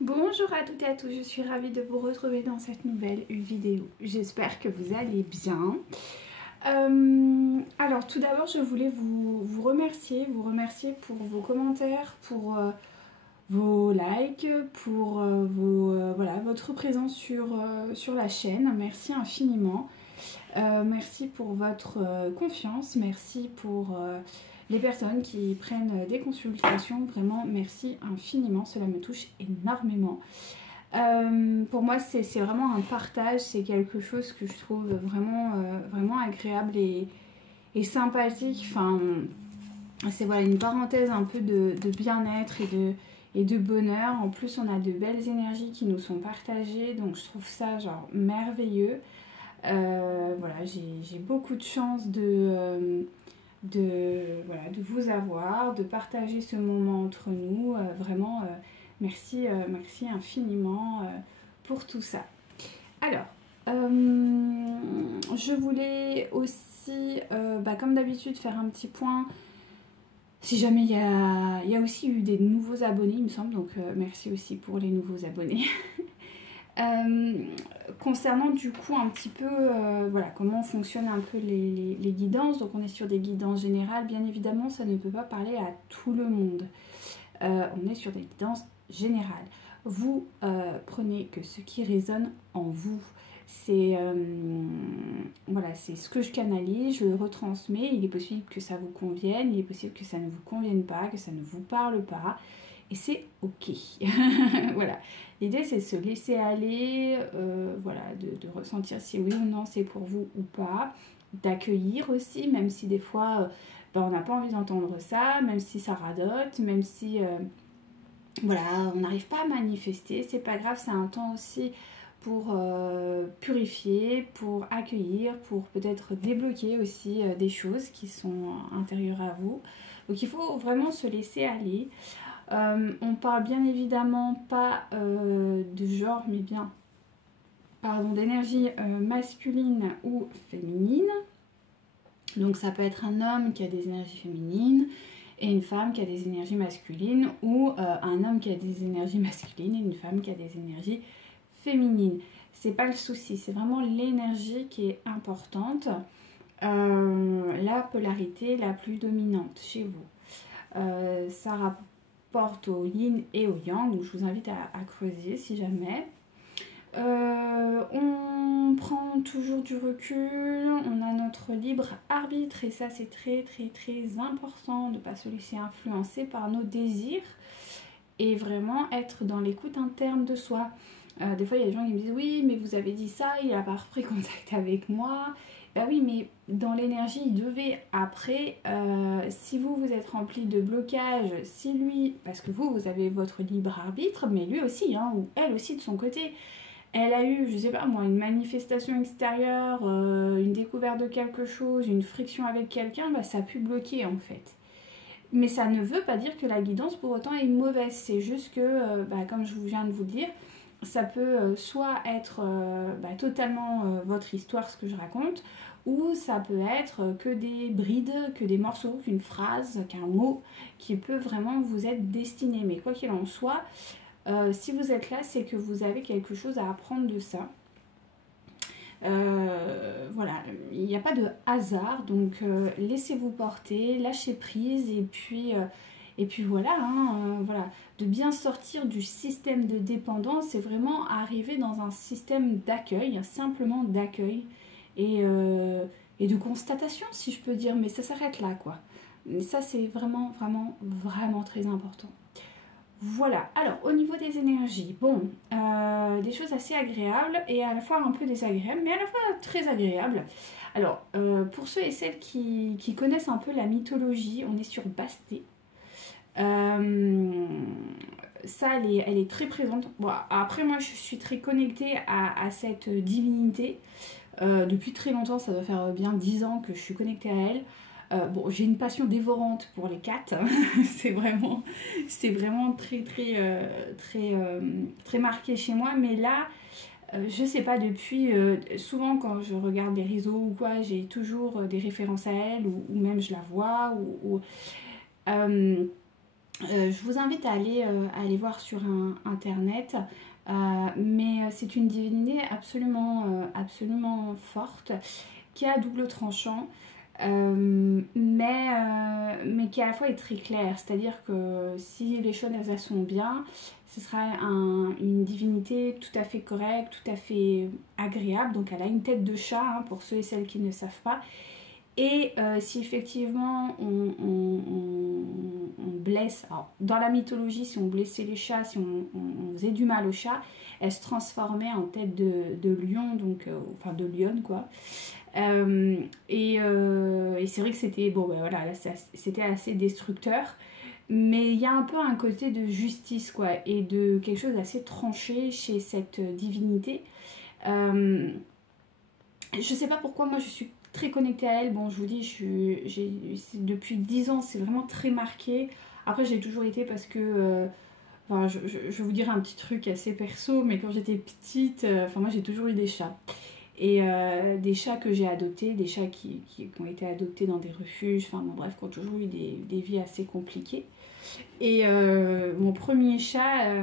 Bonjour à toutes et à tous, je suis ravie de vous retrouver dans cette nouvelle vidéo. J'espère que vous allez bien. Alors tout d'abord je voulais vous remercier pour vos commentaires, pour vos likes, pour voilà, votre présence sur la chaîne. Merci infiniment. Merci pour votre confiance, merci pour les personnes qui prennent des consultations. Vraiment merci infiniment, cela me touche énormément. Pour moi c'est vraiment un partage, c'est quelque chose que je trouve vraiment agréable et sympathique. Enfin, c'est voilà, une parenthèse un peu de bien-être et de bonheur. En plus on a de belles énergies qui nous sont partagées, donc je trouve ça genre merveilleux. Voilà, j'ai beaucoup de chance voilà, de vous avoir, de partager ce moment entre nous. Vraiment, merci infiniment pour tout ça. Alors, je voulais aussi, comme d'habitude, faire un petit point. Si jamais il y a aussi eu des nouveaux abonnés, il me semble, donc merci aussi pour les nouveaux abonnés. Concernant du coup un petit peu voilà, comment fonctionnent un peu les guidances. Donc on est sur des guidances générales, bien évidemment ça ne peut pas parler à tout le monde. On est sur des guidances générales. Vous prenez que ce qui résonne en vous. C'est voilà, c'est ce que je canalise, je le retransmets. Il est possible que ça vous convienne, il est possible que ça ne vous convienne pas, que ça ne vous parle pas. Et c'est ok. Voilà. L'idée c'est de se laisser aller, voilà, de ressentir si oui ou non c'est pour vous ou pas. D'accueillir aussi, même si des fois on n'a pas envie d'entendre ça, même si ça radote, même si voilà, on n'arrive pas à manifester. C'est pas grave, c'est un temps aussi pour purifier, pour accueillir, pour peut-être débloquer aussi des choses qui sont intérieures à vous. Donc il faut vraiment se laisser aller. On parle bien évidemment pas de genre, mais bien d'énergie masculine ou féminine. Donc ça peut être un homme qui a des énergies féminines et une femme qui a des énergies masculines, ou un homme qui a des énergies masculines et une femme qui a des énergies féminines. C'est pas le souci, c'est vraiment l'énergie qui est importante, la polarité la plus dominante chez vous. Ça rapporte au yin et au yang, donc je vous invite à creuser si jamais. On prend toujours du recul, on a notre libre arbitre et ça c'est très important de ne pas se laisser influencer par nos désirs et vraiment être dans l'écoute interne de soi. Des fois il y a des gens qui me disent oui mais vous avez dit ça, il n'a pas repris contact avec moi. Bah oui, mais dans l'énergie il devait. Après si vous êtes rempli de blocage, si lui, parce que vous avez votre libre arbitre, mais lui aussi hein, ou elle aussi de son côté, elle a eu, je sais pas moi, une manifestation extérieure, une découverte de quelque chose, une friction avec quelqu'un, bah, ça a pu bloquer en fait. Mais ça ne veut pas dire que la guidance pour autant est mauvaise. C'est juste que, comme je viens de vous le dire, ça peut soit être totalement votre histoire, ce que je raconte, ou ça peut être que des brides, que des morceaux, qu'une phrase, qu'un mot qui peut vraiment vous être destiné. Mais quoi qu'il en soit, si vous êtes là, c'est que vous avez quelque chose à apprendre de ça. Voilà, il n'y a pas de hasard, donc laissez-vous porter, lâchez prise et puis voilà, hein, voilà, de bien sortir du système de dépendance et vraiment arriver dans un système d'accueil, simplement d'accueil et de constatation si je peux dire, mais ça s'arrête là quoi. Et ça c'est vraiment très important. Voilà, alors au niveau des énergies, bon, des choses assez agréables et à la fois un peu désagréables, mais à la fois très agréables. Alors, pour ceux et celles qui connaissent un peu la mythologie, on est sur Bastet. Ça, elle est très présente. Bon, après, moi, je suis très connectée à cette divinité. Depuis très longtemps, ça doit faire bien 10 ans que je suis connectée à elle. Bon, j'ai une passion dévorante pour les cats. c'est vraiment très marqué chez moi. Mais là, je sais pas, depuis souvent quand je regarde les réseaux ou quoi, j'ai toujours des références à elle ou même je la vois. Je vous invite à aller voir sur internet, mais c'est une divinité absolument forte, qui est à double tranchant, mais qui à la fois est très claire. C'est-à-dire que si les choses elles sont bien, ce sera une divinité tout à fait correcte, tout à fait agréable. Donc elle a une tête de chat, hein, pour ceux et celles qui ne savent pas. Et si effectivement on blesse, alors dans la mythologie, si on blessait les chats, si on faisait du mal aux chats, elle se transformait en tête de lion, donc, enfin de lionne quoi. Et c'est vrai que c'était bon, ben voilà, là, c'était assez destructeur, mais il y a un peu un côté de justice quoi, et de quelque chose d'assez tranché chez cette divinité. Euh, je sais pas pourquoi moi je suis très connectée à elle. Bon, je vous dis, depuis 10 ans, c'est vraiment très marqué. Après, j'ai toujours été parce que enfin, je vais vous dire un petit truc assez perso, mais quand j'étais petite, enfin moi j'ai toujours eu des chats. Et des chats que j'ai adoptés, des chats qui ont été adoptés dans des refuges, enfin bon, bref, qui ont toujours eu des vies assez compliquées. Et mon premier chat,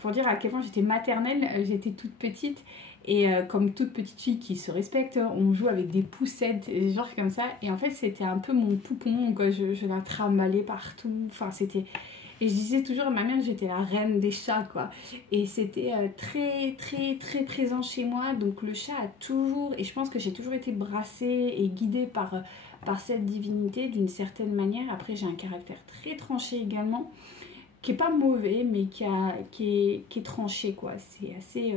pour dire à quel point j'étais maternelle, j'étais toute petite. Et comme toute petite fille qui se respecte, on joue avec des poussettes, genre comme ça. Et en fait, c'était un peu mon poupon, quoi. Je la trimballais partout. Enfin, c'était... Et je disais toujours à ma mère que j'étais la reine des chats, quoi. Et c'était très présent chez moi. Donc le chat a toujours... Et je pense que j'ai toujours été brassée et guidée par cette divinité d'une certaine manière. Après, j'ai un caractère très tranché également, qui est pas mauvais, mais qui est tranché, quoi. C'est assez...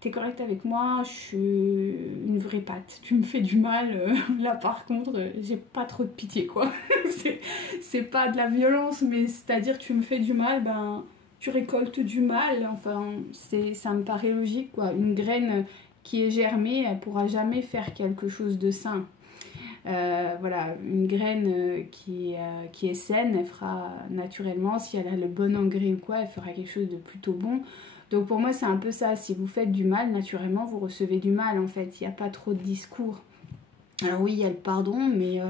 T'es correct avec moi, je suis une vraie patte. Tu me fais du mal, là par contre, j'ai pas trop de pitié, quoi. c'est pas de la violence, mais c'est-à-dire tu me fais du mal, ben tu récoltes du mal. Enfin, ça me paraît logique, quoi. Une graine qui est germée, elle pourra jamais faire quelque chose de sain. Voilà, une graine qui est saine, elle fera naturellement, si elle a le bon engrais ou quoi, elle fera quelque chose de plutôt bon. Donc pour moi, c'est un peu ça. Si vous faites du mal, naturellement, vous recevez du mal, en fait. Il n'y a pas trop de discours. Alors oui, il y a le pardon, mais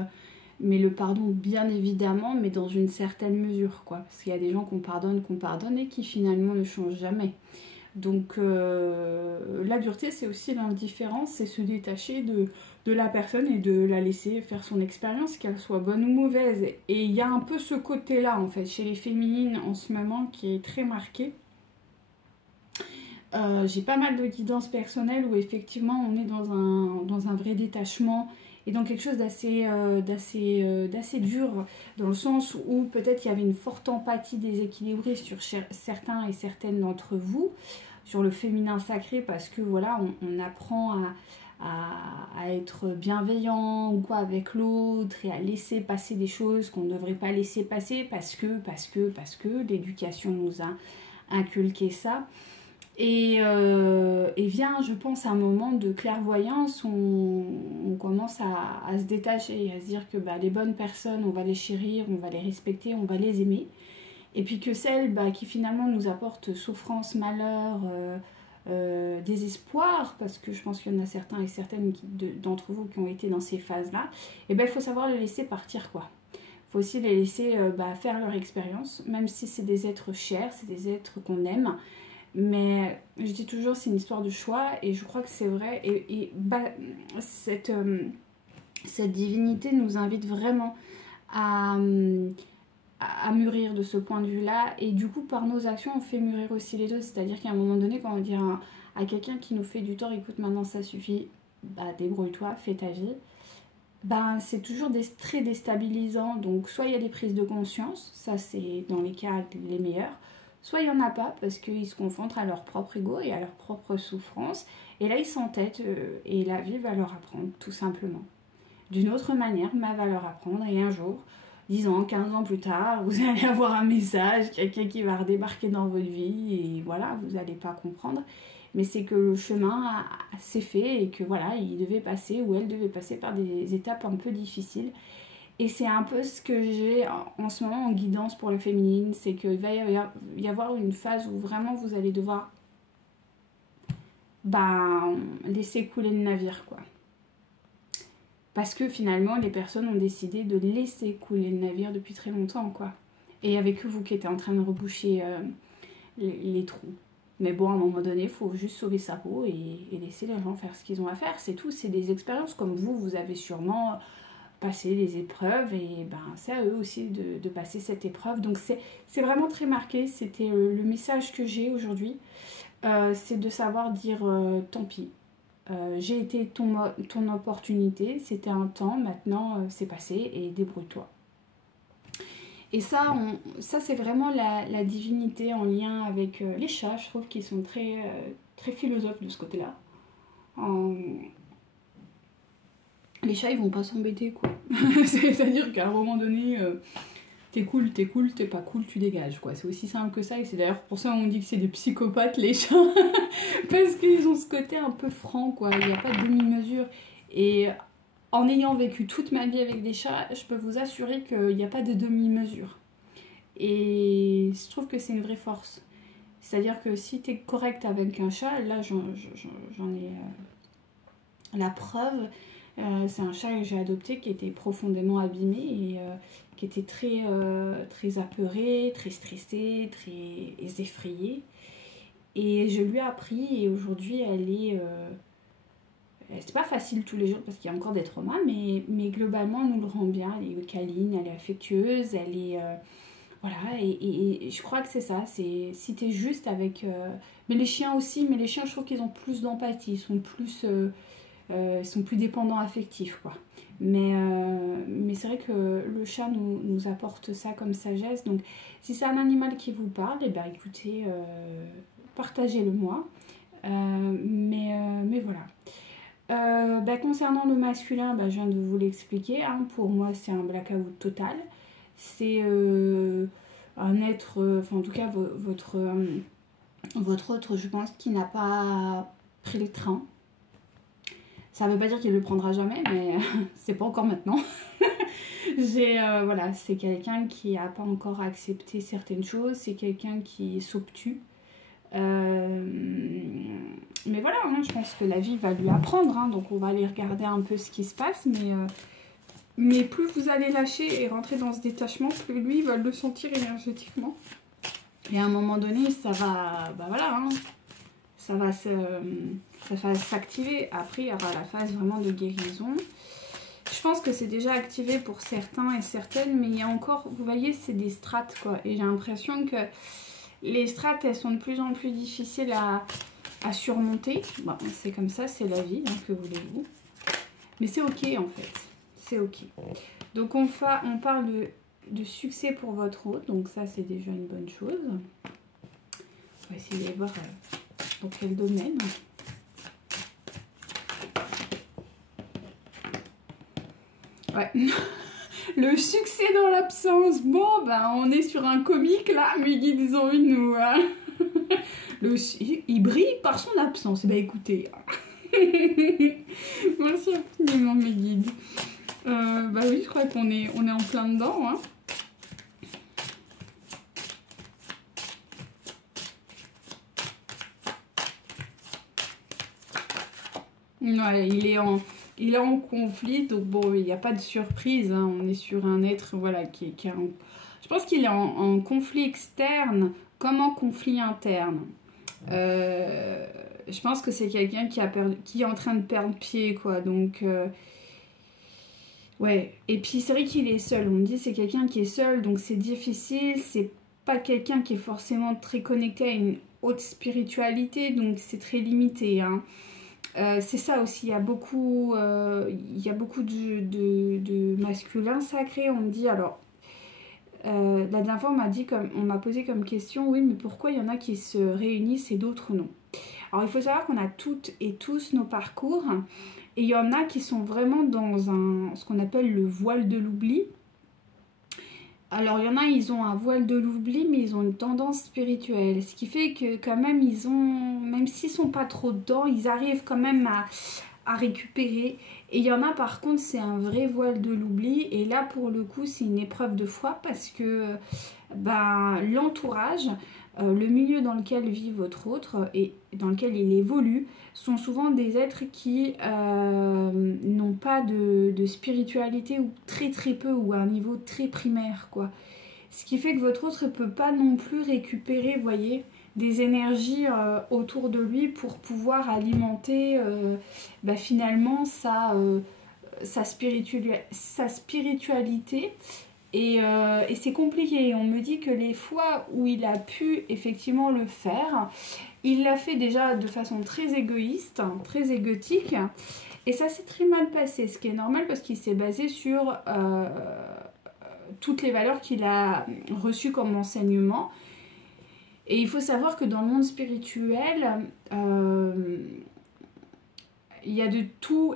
le pardon, bien évidemment, mais dans une certaine mesure, quoi. Parce qu'il y a des gens qu'on pardonne et qui finalement ne changent jamais. Donc la dureté, c'est aussi l'indifférence, c'est se détacher de la personne et de la laisser faire son expérience, qu'elle soit bonne ou mauvaise. Et il y a un peu ce côté-là, en fait, chez les féminines en ce moment, qui est très marqué. J'ai pas mal de guidance personnelle où effectivement on est dans un vrai détachement et dans quelque chose d'assez dur, dans le sens où peut-être il y avait une forte empathie déséquilibrée sur certains et certaines d'entre vous, sur le féminin sacré, parce que voilà, on apprend à être bienveillant ou quoi avec l'autre et à laisser passer des choses qu'on ne devrait pas laisser passer parce que l'éducation nous a inculqué ça. Et vient, je pense, un moment de clairvoyance où on commence à se détacher, à se dire que bah, les bonnes personnes, on va les chérir, on va les respecter, on va les aimer. Et puis que celles bah, qui finalement nous apportent souffrance, malheur, désespoir, parce que je pense qu'il y en a certains et certaines d'entre vous qui ont été dans ces phases-là, et ben il faut savoir les laisser partir, quoi. Il faut aussi les laisser faire leur expérience, même si c'est des êtres chers, c'est des êtres qu'on aime. Mais je dis toujours, c'est une histoire de choix et je crois que c'est vrai. Et cette divinité nous invite vraiment à, à mûrir de ce point de vue-là. Et du coup, par nos actions, on fait mûrir aussi les autres. C'est-à-dire qu'à un moment donné, quand on dit à quelqu'un qui nous fait du tort, écoute, maintenant ça suffit, bah, débrouille-toi, fais ta vie. Ben, c'est toujours très déstabilisant. Donc, soit il y a des prises de conscience, ça c'est dans les cas les meilleurs. Soit il n'y en a pas parce qu'ils se confrontent à leur propre ego et à leur propre souffrance. Et là, ils s'entêtent et la vie va leur apprendre, tout simplement. D'une autre manière, ma va leur apprendre. Et un jour, 10 ans, 15 ans plus tard, vous allez avoir un message, quelqu'un qui va redébarquer dans votre vie. Et voilà, vous n'allez pas comprendre. Mais c'est que le chemin s'est fait et que voilà, il devait passer ou elle devait passer par des étapes un peu difficiles. Et c'est un peu ce que j'ai en ce moment en guidance pour le féminine, c'est qu'il va y avoir une phase où vraiment vous allez devoir laisser couler le navire, quoi. Parce que finalement, les personnes ont décidé de laisser couler le navire depuis très longtemps, quoi. Et il n'y avait que vous qui étiez en train de reboucher les trous. Mais bon, à un moment donné, il faut juste sauver sa peau et laisser les gens faire ce qu'ils ont à faire. C'est tout, c'est des expériences comme vous avez sûrement passé des épreuves et ben, c'est à eux aussi de passer cette épreuve. Donc c'est vraiment très marqué, c'était le message que j'ai aujourd'hui. C'est de savoir dire tant pis. J'ai été ton opportunité, c'était un temps, maintenant c'est passé et débrouille-toi. Et ça, c'est vraiment la divinité en lien avec les chats. Je trouve qu'ils sont très philosophes de ce côté-là. Les chats, ils vont pas s'embêter, quoi. C'est-à-dire qu'à un moment donné, t'es cool, t'es pas cool, tu dégages, quoi. C'est aussi simple que ça. Et c'est d'ailleurs pour ça qu'on dit que c'est des psychopathes, les chats. Parce qu'ils ont ce côté un peu franc, quoi. Il n'y a pas de demi-mesure. Et en ayant vécu toute ma vie avec des chats, je peux vous assurer qu'il n'y a pas de demi-mesure. Et je trouve que c'est une vraie force. C'est-à-dire que si tu es correct avec un chat, là j'en ai la preuve. C'est un chat que j'ai adopté qui était profondément abîmé et qui était très apeuré, très stressé, très effrayé. Et je lui ai appris et aujourd'hui elle est... c'est pas facile tous les jours parce qu'il y a encore des traumas, mais globalement elle nous le rend bien. Elle est câline, elle est affectueuse, elle est... voilà, et je crois que c'est ça, c'est si t'es juste avec... mais les chiens aussi, mais les chiens je trouve qu'ils ont plus d'empathie, ils sont plus dépendants affectifs, quoi. Mais c'est vrai que le chat nous apporte ça comme sagesse, donc si c'est un animal qui vous parle, et ben écoutez, partagez-le moi. Mais voilà. Concernant le masculin, je viens de vous l'expliquer, hein. Pour moi c'est un blackout total. C'est un être, enfin en tout cas votre autre, je pense, qui n'a pas pris le train. Ça ne veut pas dire qu'il ne le prendra jamais, mais c'est pas encore maintenant. Voilà, c'est quelqu'un qui n'a pas encore accepté certaines choses, c'est quelqu'un qui est s'obtue. Mais voilà, hein, je pense que la vie va lui apprendre, hein, donc on va aller regarder un peu ce qui se passe, mais plus vous allez lâcher et rentrer dans ce détachement, plus lui va le sentir énergétiquement. Et à un moment donné, ça va, voilà, hein, ça va s'activer. Après, il y aura la phase vraiment de guérison. Je pense que c'est déjà activé pour certains et certaines, mais il y a encore, vous voyez, c'est des strates, quoi. Et j'ai l'impression que les strates, elles sont de plus en plus difficiles à surmonter. Bon, c'est comme ça, c'est la vie, hein, que voulez-vous. Mais c'est ok, en fait. C'est ok. Donc, on parle de succès pour votre hôte. Donc, ça, c'est déjà une bonne chose. On va essayer de voir dans quel domaine. Ouais. Le succès dans l'absence. Bon, on est sur un comique là. Mes guides, ils ont envie de nous... il brille par son absence. Écoutez. Merci infiniment, mes guides. Oui, je crois qu'on est en plein dedans. Hein. Ouais, il est en conflit, donc bon, il n'y a pas de surprise, hein. On est sur un être, voilà, qui est je pense qu'il est en conflit externe comme en conflit interne. Je pense que c'est quelqu'un qui est en train de perdre pied, quoi, donc... ouais, et puis c'est vrai qu'il est seul, on me dit c'est quelqu'un qui est seul, donc c'est difficile, c'est pas quelqu'un qui est forcément très connecté à une haute spiritualité, donc c'est très limité, hein. C'est ça aussi, il y a beaucoup de masculin sacré. On me dit, alors, la dernière fois on m'a posé comme question, oui, mais pourquoi il y en a qui se réunissent et d'autres non? Alors il faut savoir qu'on a toutes et tous nos parcours, et il y en a qui sont vraiment dans ce qu'on appelle le voile de l'oubli. Alors il y en a, ils ont un voile de l'oubli, mais ils ont une tendance spirituelle. Ce qui fait que quand même, même s'ils sont pas trop dedans, ils arrivent quand même à récupérer. Et il y en a par contre, c'est un vrai voile de l'oubli. Et là pour le coup, c'est une épreuve de foi parce que l'entourage, le milieu dans lequel vit votre autre et dans lequel il évolue, sont souvent des êtres qui n'ont pas de spiritualité ou très très peu ou à un niveau très primaire, quoi. Ce qui fait que votre autre ne peut pas non plus récupérer, vous voyez, des énergies autour de lui pour pouvoir alimenter finalement sa spiritualité. Et c'est compliqué. On me dit que les fois où il a pu effectivement le faire, il l'a fait déjà de façon très égoïste, très égotique. Et ça s'est très mal passé, ce qui est normal parce qu'il s'est basé sur toutes les valeurs qu'il a reçues comme enseignement. Et il faut savoir que dans le monde spirituel, il y a de tout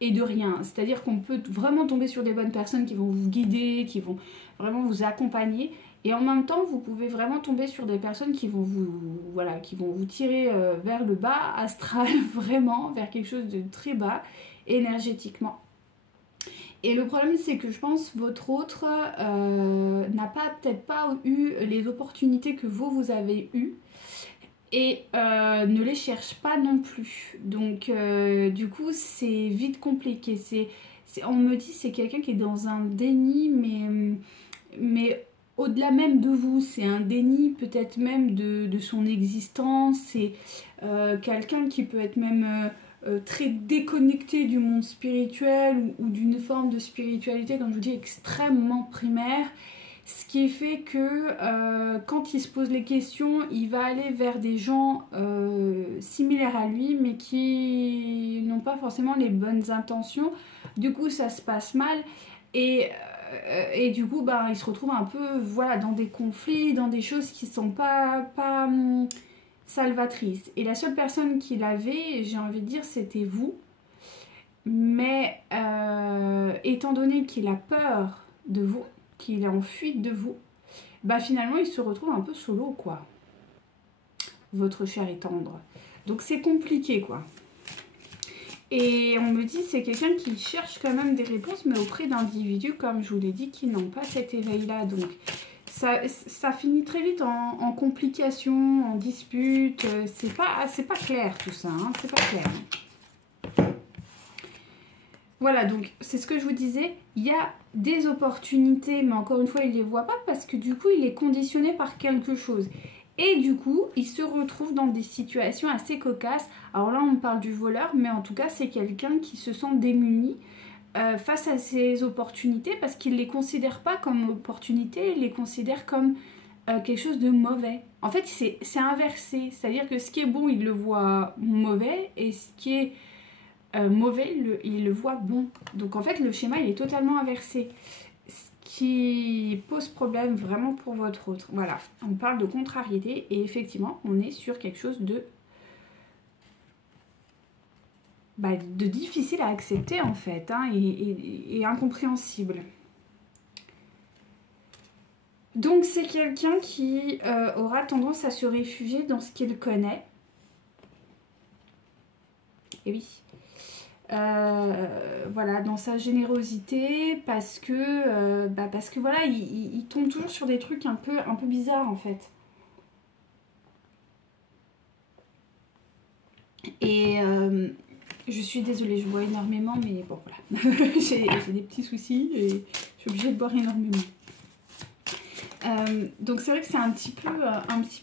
et de rien. C'est-à-dire qu'on peut vraiment tomber sur des bonnes personnes qui vont vous guider, qui vont vraiment vous accompagner. Et en même temps, vous pouvez vraiment tomber sur des personnes qui vont vous tirer vers le bas astral, vraiment, vers quelque chose de très bas, énergétiquement. Et le problème, c'est que je pense que votre autre n'a peut-être pas eu les opportunités que vous avez eues et ne les cherche pas non plus. Donc, du coup, c'est vite compliqué. On me dit que c'est quelqu'un qui est dans un déni, mais au-delà même de vous. C'est un déni peut-être même de son existence. C'est quelqu'un qui peut être même... très déconnecté du monde spirituel ou d'une forme de spiritualité, comme je vous dis, extrêmement primaire, ce qui fait que quand il se pose les questions, il va aller vers des gens similaires à lui, mais qui n'ont pas forcément les bonnes intentions. Du coup, ça se passe mal et du coup, il se retrouve un peu dans des conflits, dans des choses qui ne sont pas salvatrice. Et la seule personne qui l'avait, j'ai envie de dire, c'était vous. Mais étant donné qu'il a peur de vous, qu'il est en fuite de vous, finalement il se retrouve un peu solo, quoi. Votre cher et tendre. Donc c'est compliqué, quoi. Et on me dit c'est quelqu'un qui cherche quand même des réponses, mais auprès d'individus, comme je vous l'ai dit, qui n'ont pas cet éveil-là. Donc ça finit très vite en complications, en disputes. C'est pas clair tout ça, hein, c'est pas clair. Voilà, donc c'est ce que je vous disais. Il y a des opportunités, mais encore une fois, il ne les voit pas parce que du coup, il est conditionné par quelque chose. Et du coup, il se retrouve dans des situations assez cocasses. Alors là, on parle du voleur, mais en tout cas, c'est quelqu'un qui se sent démuni face à ces opportunités parce qu'il ne les considère pas comme opportunités, il les considère comme quelque chose de mauvais. En fait, c'est inversé, c'est-à-dire que ce qui est bon, il le voit mauvais et ce qui est mauvais, il le voit bon. Donc en fait, le schéma, il est totalement inversé. Ce qui pose problème vraiment pour votre autre. Voilà, on parle de contrariété et effectivement, on est sur quelque chose de difficile à accepter en fait, hein, et incompréhensible. Donc c'est quelqu'un qui aura tendance à se réfugier dans ce qu'il connaît. Et oui. Voilà, dans sa générosité, parce que voilà, il tombe toujours sur des trucs un peu bizarres en fait. Et je suis désolée, je bois énormément, mais bon voilà, j'ai des petits soucis et je suis obligée de boire énormément. Donc c'est vrai que c'est un petit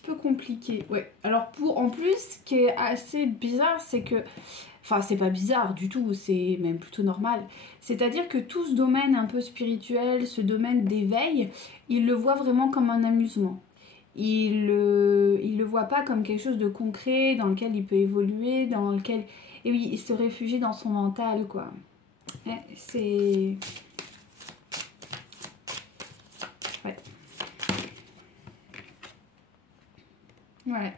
peu compliqué. Ouais. Alors en plus, ce qui est assez bizarre, c'est que, enfin c'est pas bizarre du tout, c'est même plutôt normal. C'est-à-dire que tout ce domaine un peu spirituel, ce domaine d'éveil, il le voit vraiment comme un amusement. Il le voit pas comme quelque chose de concret dans lequel il peut évoluer, dans lequel... Et oui, il se réfugie dans son mental, quoi. Ouais, c'est... Ouais. Ouais.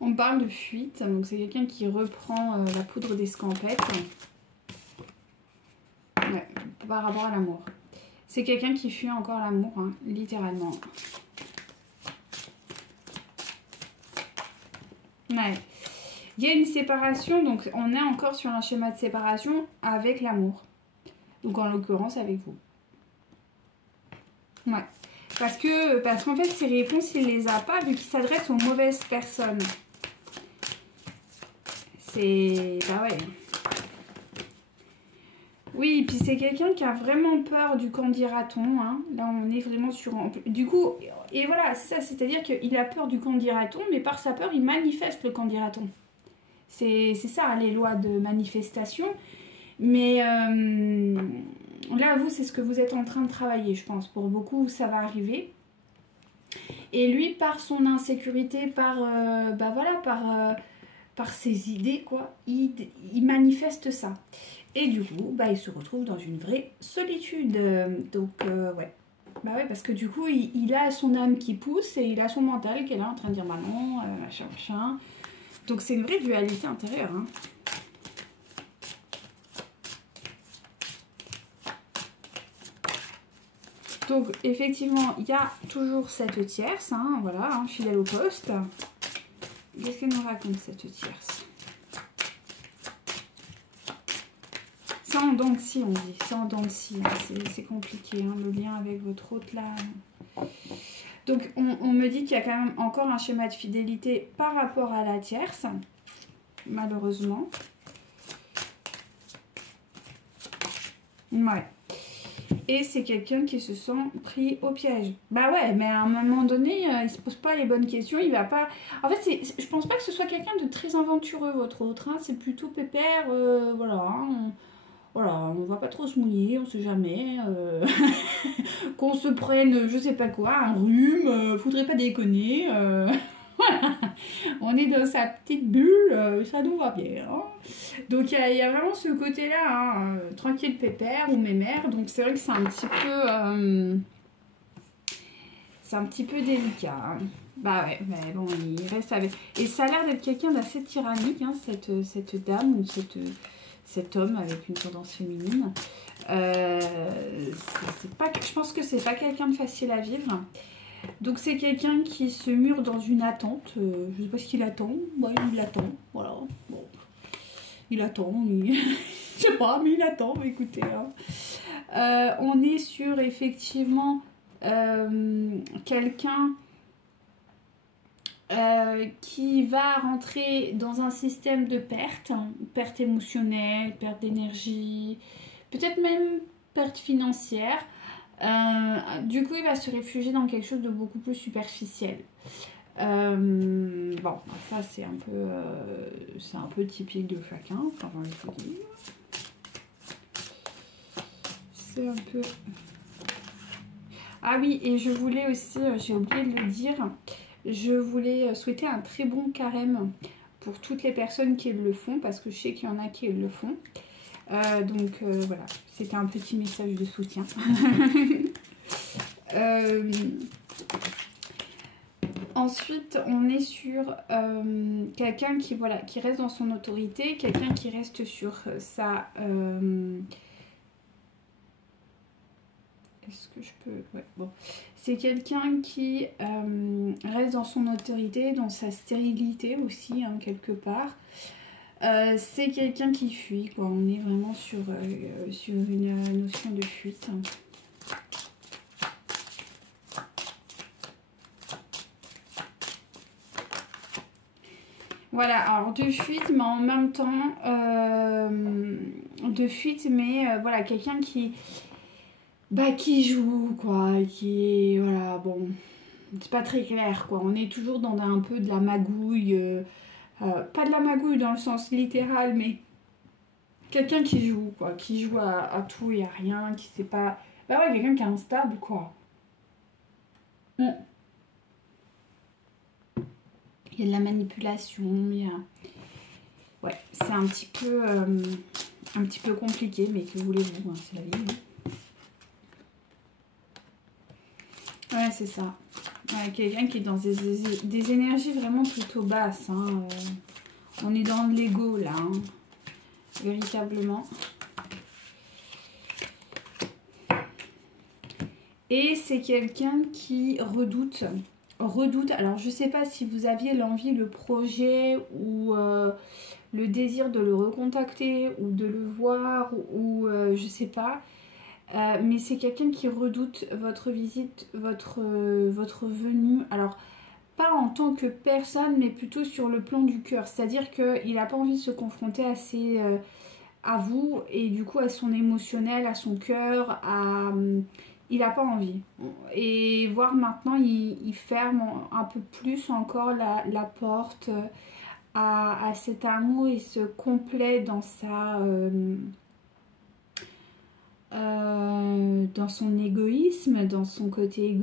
On parle de fuite, donc c'est quelqu'un qui reprend la poudre d'escampette. Ouais, par rapport à l'amour. C'est quelqu'un qui fuit encore l'amour, hein, littéralement. Ouais. Il y a une séparation, donc on est encore sur un schéma de séparation avec l'amour. Donc en l'occurrence avec vous. Ouais. Parce qu'en fait, ces réponses, il les a pas vu qu'il s'adresse aux mauvaises personnes. C'est... Bah ouais. Oui, puis c'est quelqu'un qui a vraiment peur du qu'en dira-t-on, hein. Là, on est vraiment sur... Du coup, et voilà, c'est ça, c'est-à-dire qu'il a peur du qu'en dira-t-on, mais par sa peur, il manifeste le qu'en dira-t-on. C'est ça, les lois de manifestation. Mais là, vous, c'est ce que vous êtes en train de travailler, je pense. Pour beaucoup, ça va arriver. Et lui, par son insécurité, par, bah voilà, par ses idées, quoi, il manifeste ça. Et du coup, bah, il se retrouve dans une vraie solitude. Donc, ouais. Bah ouais, parce que du coup, il a son âme qui pousse et il a son mental qui est là en train de dire bah non, machin, machin. Donc, c'est une vraie dualité intérieure, hein. Donc, effectivement, il y a toujours cette tierce, hein, voilà, hein, fidèle au poste. Qu'est-ce qu'elle nous raconte, cette tierce? C'est en dents de scie, on dit. C'est en dents de scie. C'est compliqué, hein, le lien avec votre hôte, là. Donc, on me dit qu'il y a quand même encore un schéma de fidélité par rapport à la tierce, malheureusement. Ouais. Et c'est quelqu'un qui se sent pris au piège. Bah ouais, mais à un moment donné, il se pose pas les bonnes questions, il va pas... En fait, je pense pas que ce soit quelqu'un de très aventureux, votre autre, hein. C'est plutôt pépère, voilà, hein. Voilà, on va pas trop se mouiller, on sait jamais. Qu'on se prenne, je sais pas quoi, un rhume, faudrait pas déconner. Voilà, on est dans sa petite bulle, ça nous va bien, hein. Donc il y a vraiment ce côté-là, hein, tranquille pépère ou mémère. Donc c'est vrai que c'est un petit peu délicat, hein. Bah ouais, mais bon, il reste avec... Et ça a l'air d'être quelqu'un d'assez tyrannique, hein, cette dame ou cet homme avec une tendance féminine. Je pense que c'est pas quelqu'un de facile à vivre. Donc c'est quelqu'un qui se mure dans une attente. Je sais pas ce qu'il attend. Ouais, il attend. Voilà. Bon. Il attend. Je sais pas, mais il attend. Écoutez. Hein. On est sur effectivement quelqu'un qui va rentrer dans un système de perte. Hein, perte émotionnelle, perte d'énergie, peut-être même perte financière. Du coup, il va se réfugier dans quelque chose de beaucoup plus superficiel. Bon, ça c'est un peu typique de chacun, enfin, il faut dire. C'est un peu... Ah oui, et je voulais aussi, j'ai oublié de le dire, je voulais souhaiter un très bon carême pour toutes les personnes qui le font, parce que je sais qu'il y en a qui le font. Donc voilà, c'était un petit message de soutien. Ensuite, on est sur quelqu'un qui, voilà, qui reste dans son autorité, quelqu'un qui reste sur sa... Est-ce que je peux... Ouais, bon. C'est quelqu'un qui reste dans son autorité, dans sa stérilité aussi, hein, quelque part. C'est quelqu'un qui fuit, quoi. On est vraiment sur une notion de fuite. Voilà, alors de fuite, mais en même temps, voilà, quelqu'un qui joue, quoi, qui est, voilà, bon, c'est pas très clair, quoi. On est toujours dans un peu de la magouille, pas de la magouille dans le sens littéral, mais quelqu'un qui joue, quoi, qui joue à tout et à rien, qui sait pas... Bah ouais, quelqu'un qui est instable, quoi. Il y a de la manipulation, il y a... Ouais, c'est un petit peu compliqué, mais que voulez-vous, hein, c'est la vie. Hein. Ouais, c'est ça. Ouais, quelqu'un qui est dans des énergies vraiment plutôt basses. Hein. On est dans l'ego, là. Hein. Véritablement. Et c'est quelqu'un qui redoute. Alors, je sais pas si vous aviez l'envie, le projet ou le désir de le recontacter ou de le voir ou je sais pas. Mais c'est quelqu'un qui redoute votre visite, votre venue. Alors, pas en tant que personne, mais plutôt sur le plan du cœur. C'est-à-dire qu'il n'a pas envie de se confronter à vous et du coup à son émotionnel, à son cœur, il n'a pas envie. Et voir maintenant, il ferme un peu plus encore la porte à cet amour. Il se complaît dans dans son égoïsme, dans son côté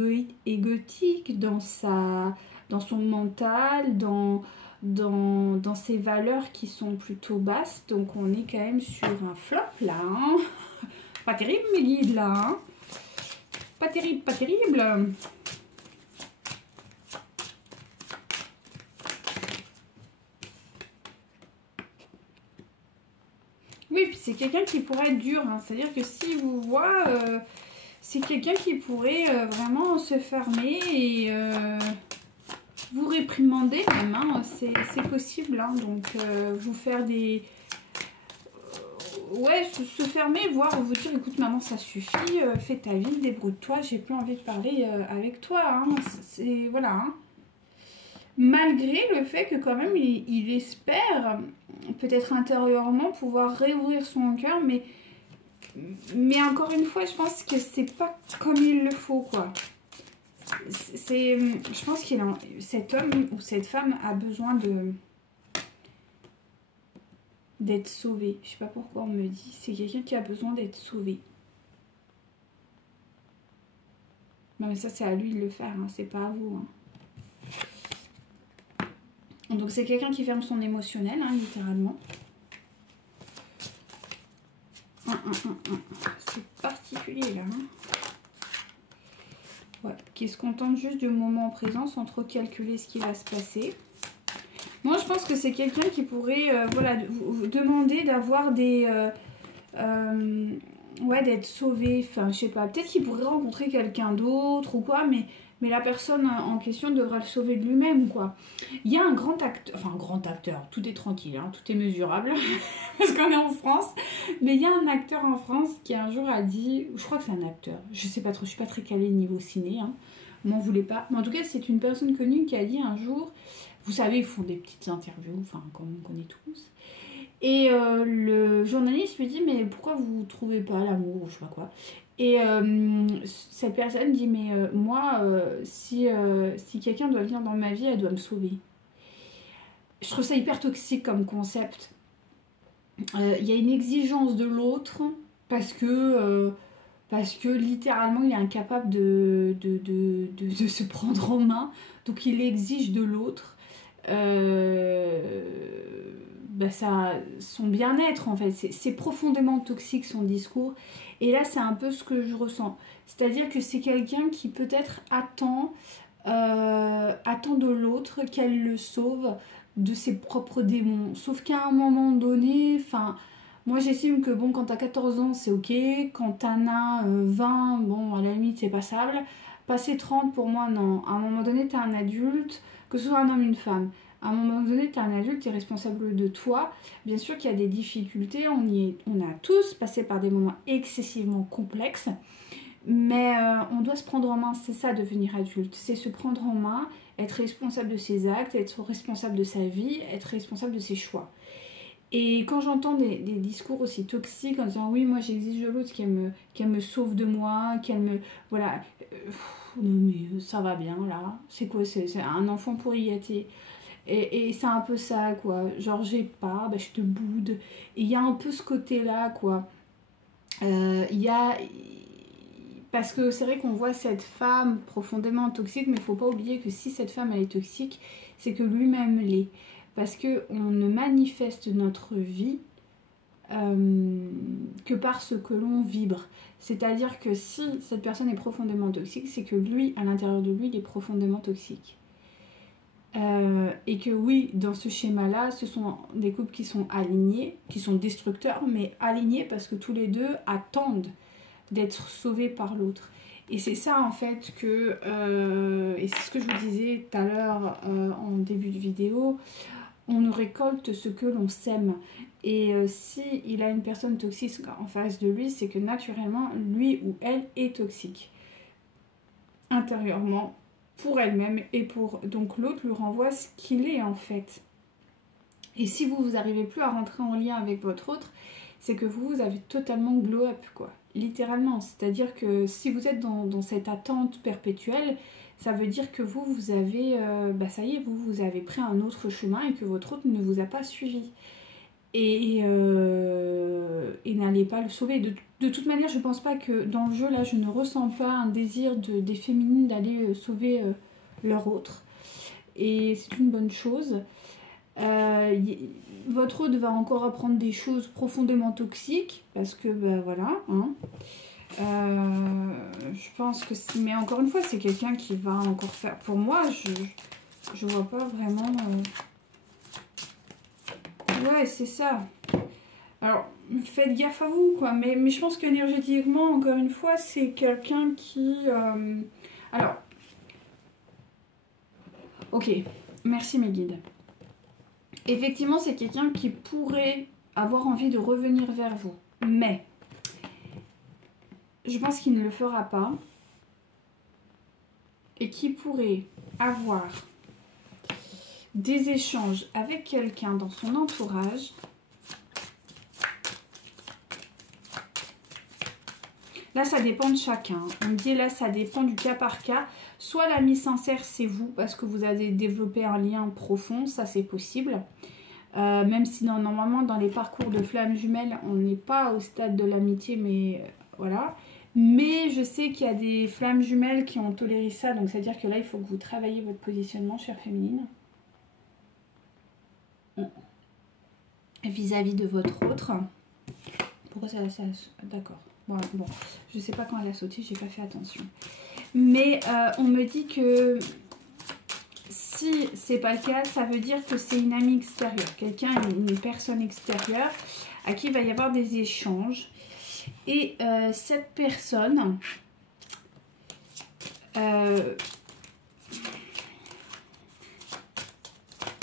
égotique, dans son mental, dans ses valeurs qui sont plutôt basses. Donc on est quand même sur un flop là, hein. Pas terrible mes guides là, hein. Pas terrible, pas terrible. Oui, puis c'est quelqu'un qui pourrait être dur, hein. C'est-à-dire que si vous voit, c'est quelqu'un qui pourrait vraiment se fermer et vous réprimander même, hein. C'est possible, hein. Donc vous faire des... ouais, se fermer, voire vous dire, écoute maman, ça suffit, fais ta vie, débrouille-toi, j'ai plus envie de parler avec toi, hein. C'est... voilà, hein. Malgré le fait que quand même il espère peut-être intérieurement pouvoir réouvrir son cœur, mais encore une fois je pense que c'est pas comme il le faut, quoi. Je pense qu'il cet homme ou cette femme a besoin d'être sauvé. Je sais pas pourquoi on me dit, c'est quelqu'un qui a besoin d'être sauvé. Non mais ça c'est à lui de le faire, hein, c'est pas à vous, hein. Donc c'est quelqu'un qui ferme son émotionnel, hein, littéralement. C'est particulier là, hein. Ouais, qui se contente juste du moment présent sans trop calculer ce qui va se passer. Moi je pense que c'est quelqu'un qui pourrait voilà, vous demander d'avoir des... ouais, d'être sauvé. Enfin je sais pas, peut-être qu'il pourrait rencontrer quelqu'un d'autre ou quoi, mais la personne en question devra le sauver de lui-même, quoi. Il y a un grand acteur, enfin un grand acteur, tout est tranquille, hein, tout est mesurable, parce qu'on est en France, mais il y a un acteur en France qui un jour a dit, je crois que c'est un acteur, je sais pas trop, je suis pas très calée niveau ciné, hein, m'en voulez pas, mais en tout cas c'est une personne connue qui a dit un jour, vous savez, ils font des petites interviews, enfin comme on connaît tous, et le journaliste lui dit, mais pourquoi vous trouvez pas l'amour, ou je sais pas quoi. Et cette personne dit, mais moi, si quelqu'un doit venir dans ma vie, elle doit me sauver. Je trouve ça hyper toxique comme concept. Il y a une exigence de l'autre parce que littéralement il est incapable de se prendre en main. Donc il exige de l'autre son bien-être en fait. C'est profondément toxique son discours. Et là, c'est un peu ce que je ressens. C'est-à-dire que c'est quelqu'un qui peut-être attend de l'autre qu'elle le sauve de ses propres démons. Sauf qu'à un moment donné, enfin, moi j'estime que bon, quand t'as 14 ans, c'est ok. Quand t'en as 20, bon, à la limite, c'est passable. Passer 30, pour moi, non. À un moment donné, t'es un adulte, que ce soit un homme ou une femme. À un moment donné, tu es un adulte, tu es responsable de toi. Bien sûr qu'il y a des difficultés, on a tous passé par des moments excessivement complexes, mais on doit se prendre en main, c'est ça devenir adulte, c'est se prendre en main, être responsable de ses actes, être responsable de sa vie, être responsable de ses choix. Et quand j'entends des discours aussi toxiques en disant oui, moi j'exige de l'autre qu'elle me sauve de moi, qu'elle me... Voilà, non mais ça va bien là, c'est quoi, c'est un enfant pour y gâter. Et c'est un peu ça, quoi. Genre, j'ai pas, bah, je te boude. Et il y a un peu ce côté-là, quoi. Parce que c'est vrai qu'on voit cette femme profondément toxique, mais il ne faut pas oublier que si cette femme, elle est toxique, c'est que lui-même l'est. Parce qu'on ne manifeste notre vie que par ce que l'on vibre. C'est-à-dire que si cette personne est profondément toxique, c'est que lui, à l'intérieur de lui, il est profondément toxique. Et que oui, dans ce schéma-là, ce sont des couples qui sont alignés, qui sont destructeurs, mais alignés parce que tous les deux attendent d'être sauvés par l'autre. Et c'est ça en fait que, et c'est ce que je vous disais tout à l'heure en début de vidéo, on nous récolte ce que l'on sème. Et si il a une personne toxique en face de lui, c'est que naturellement, lui ou elle est toxique. Intérieurement, pour elle-même et pour... Donc l'autre lui renvoie ce qu'il est en fait. Et si vous n'arrivez plus à rentrer en lien avec votre autre, c'est que vous avez totalement glow up, quoi. Littéralement. C'est-à-dire que si vous êtes dans cette attente perpétuelle, ça veut dire que vous avez, ça y est, vous avez pris un autre chemin et que votre autre ne vous a pas suivi. Et n'allez pas le sauver. De toute manière, je pense pas que dans le jeu, là, je ne ressens pas un désir des féminines d'aller sauver leur autre. Et c'est une bonne chose. Votre autre va encore apprendre des choses profondément toxiques, parce que, voilà, hein. Je pense que si... Mais encore une fois, c'est quelqu'un qui va encore faire... Pour moi, je vois pas vraiment... Ouais, c'est ça. Alors, faites gaffe à vous, quoi. Mais je pense qu'énergétiquement, encore une fois, c'est quelqu'un qui... Alors... Ok, merci mes guides. Effectivement, c'est quelqu'un qui pourrait avoir envie de revenir vers vous. Mais... je pense qu'il ne le fera pas. Et qui pourrait avoir des échanges avec quelqu'un dans son entourage. Là, ça dépend de chacun. On me dit là, ça dépend du cas par cas. Soit l'ami sincère, c'est vous, parce que vous avez développé un lien profond, ça c'est possible. Même si normalement, dans les parcours de flammes jumelles, on n'est pas au stade de l'amitié, mais voilà. Mais je sais qu'il y a des flammes jumelles qui ont toléré ça, donc c'est-à-dire que là, il faut que vous travaillez votre positionnement, chère féminine. Vis-à-vis de votre autre. Pourquoi ça d'accord. Bon, je sais pas quand elle a sauté, j'ai pas fait attention. Mais on me dit que si c'est pas le cas, ça veut dire que c'est une amie extérieure, quelqu'un, une personne extérieure à qui il va y avoir des échanges. Et cette personne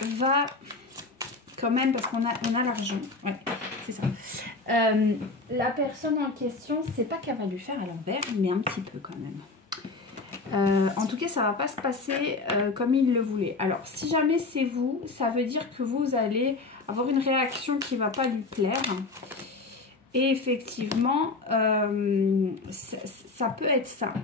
va quand même, parce qu'on a l'argent, ouais, c'est ça. La personne en question, c'est pas qu'elle va lui faire à l'envers, mais un petit peu quand même. En tout cas, ça va pas se passer comme il le voulait. Alors, si jamais c'est vous, ça veut dire que vous allez avoir une réaction qui va pas lui plaire. Et effectivement, ça peut être ça.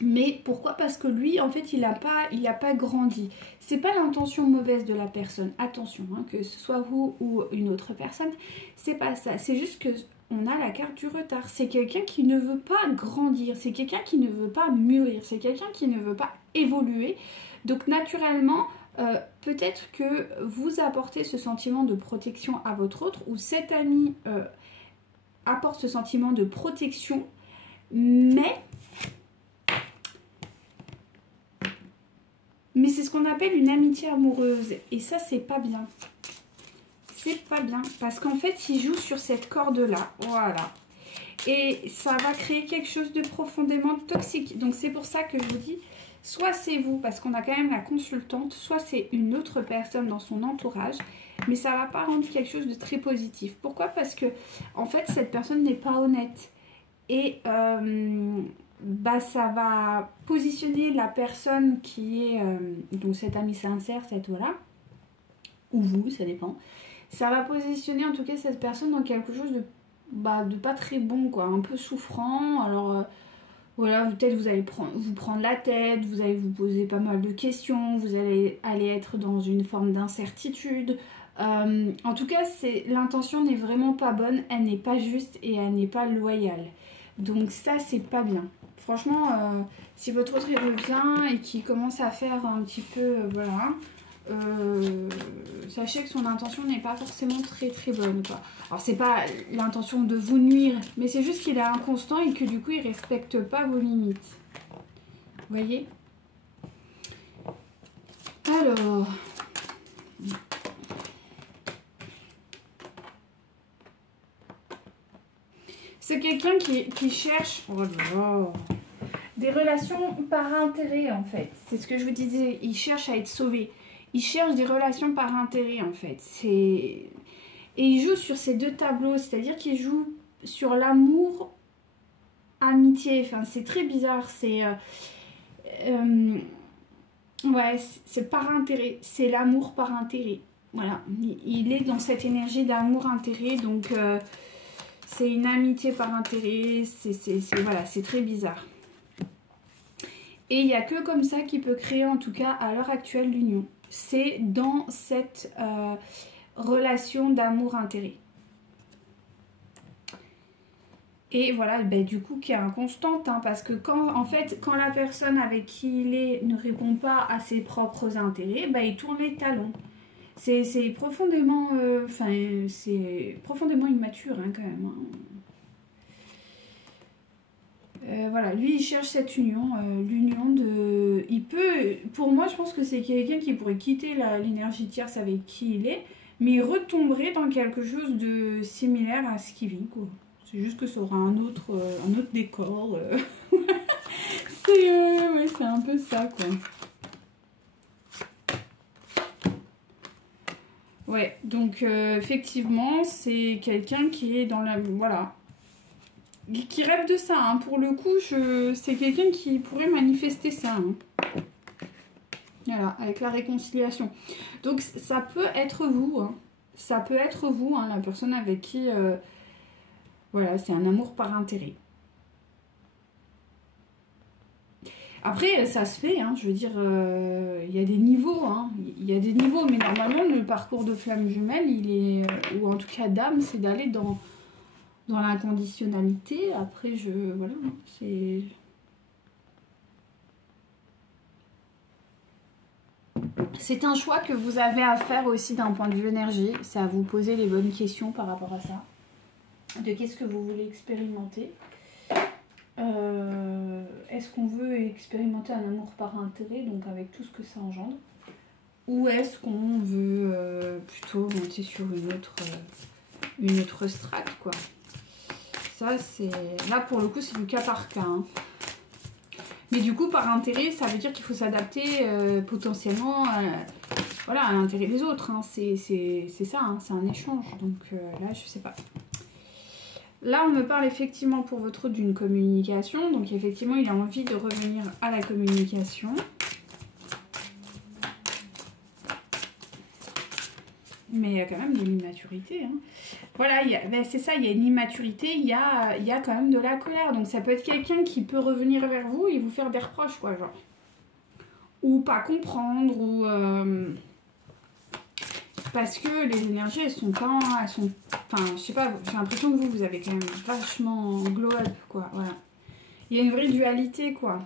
Mais pourquoi? Parce que lui, en fait, il n'a pas grandi. C'est pas l'intention mauvaise de la personne. Attention, hein, que ce soit vous ou une autre personne, c'est pas ça. C'est juste que on a la carte du retard. C'est quelqu'un qui ne veut pas grandir. C'est quelqu'un qui ne veut pas mûrir. C'est quelqu'un qui ne veut pas évoluer. Donc naturellement, peut-être que vous apportez ce sentiment de protection à votre autre, ou cet ami apporte ce sentiment de protection, mais c'est ce qu'on appelle une amitié amoureuse, et ça c'est pas bien. C'est pas bien, parce qu'en fait il joue sur cette corde là, voilà, et ça va créer quelque chose de profondément toxique. Donc c'est pour ça que je vous dis, soit c'est vous, parce qu'on a quand même la consultante, soit c'est une autre personne dans son entourage, mais ça va pas rendre quelque chose de très positif. Pourquoi? Parce que en fait cette personne n'est pas honnête, et ça va positionner la personne qui est donc cet ami sincère, cette voilà, ou vous, ça dépend. Ça va positionner en tout cas cette personne dans quelque chose de pas très bon, quoi, un peu souffrant. Alors voilà, peut-être vous allez vous prendre la tête, vous allez vous poser pas mal de questions, vous allez être dans une forme d'incertitude. En tout cas, l'intention n'est vraiment pas bonne, elle n'est pas juste et elle n'est pas loyale. Donc ça, c'est pas bien. Franchement, si votre autre il revient et qu'il commence à faire un petit peu, voilà, sachez que son intention n'est pas forcément très très bonne, quoi. Alors c'est pas l'intention de vous nuire, mais c'est juste qu'il est inconstant et que du coup il respecte pas vos limites. Vous voyez? Alors... c'est quelqu'un qui cherche des relations par intérêt, en fait. C'est ce que je vous disais. Il cherche à être sauvé. Il cherche des relations par intérêt, en fait. Et il joue sur ces deux tableaux. C'est-à-dire qu'il joue sur l'amour, amitié. Enfin, c'est très bizarre. Ouais, c'est par intérêt. C'est l'amour par intérêt. Voilà. Il est dans cette énergie d'amour-intérêt. Donc... C'est une amitié par intérêt, voilà, c'est très bizarre. Et il n'y a que comme ça qui peut créer, en tout cas à l'heure actuelle, l'union. C'est dans cette relation d'amour-intérêt. Et voilà, ben, du coup, qui est inconstante, hein, parce que en fait, quand la personne avec qui il est ne répond pas à ses propres intérêts, ben, il tourne les talons. C'est profondément, c'est profondément immature, hein, quand même. Hein. Voilà, lui, il cherche cette union, l'union de... Il peut, pour moi, je pense que c'est quelqu'un qui pourrait quitter l'énergie tierce avec qui il est, mais il retomberait dans quelque chose de similaire à ce qu'il vit, quoi. C'est juste que ça aura un autre décor. Ouais, c'est un peu ça, quoi. Ouais, donc effectivement, c'est quelqu'un qui est dans la... Voilà. Qui rêve de ça, hein. Pour le coup, c'est quelqu'un qui pourrait manifester ça. Hein. Voilà, avec la réconciliation. Donc, ça peut être vous. Hein. Ça peut être vous, hein, la personne avec qui... Voilà, c'est un amour par intérêt. Après, ça se fait, hein, je veux dire, il y a des niveaux, hein, il y a des niveaux, mais normalement, le parcours de flamme jumelle, il est, ou en tout cas d'âme, c'est d'aller dans l'inconditionnalité. Après, voilà, c'est... C'est un choix que vous avez à faire aussi d'un point de vue énergie, c'est à vous poser les bonnes questions par rapport à ça. De qu'est-ce que vous voulez expérimenter. Est-ce qu'on veut expérimenter un amour par intérêt, donc avec tout ce que ça engendre, ou est-ce qu'on veut plutôt monter sur une autre strate, quoi. Ça, c'est... Là, pour le coup, c'est du cas par cas. Hein. Mais du coup, par intérêt, ça veut dire qu'il faut s'adapter potentiellement voilà, à l'intérêt des autres. Hein. C'est ça, hein. C'est un échange. Donc là, je sais pas. Là, on me parle effectivement pour votre d'une communication. Donc, effectivement, il a envie de revenir à la communication. Mais il y a quand même de l'immaturité. Hein. Voilà, ben c'est ça, il y a une immaturité, il y a quand même de la colère. Donc, ça peut être quelqu'un qui peut revenir vers vous et vous faire des reproches, quoi, genre. Ou pas comprendre, ou... Parce que les énergies, elles sont... Enfin, je sais pas, j'ai l'impression que vous avez quand même vachement glow up, quoi. Voilà. Il y a une vraie dualité, quoi.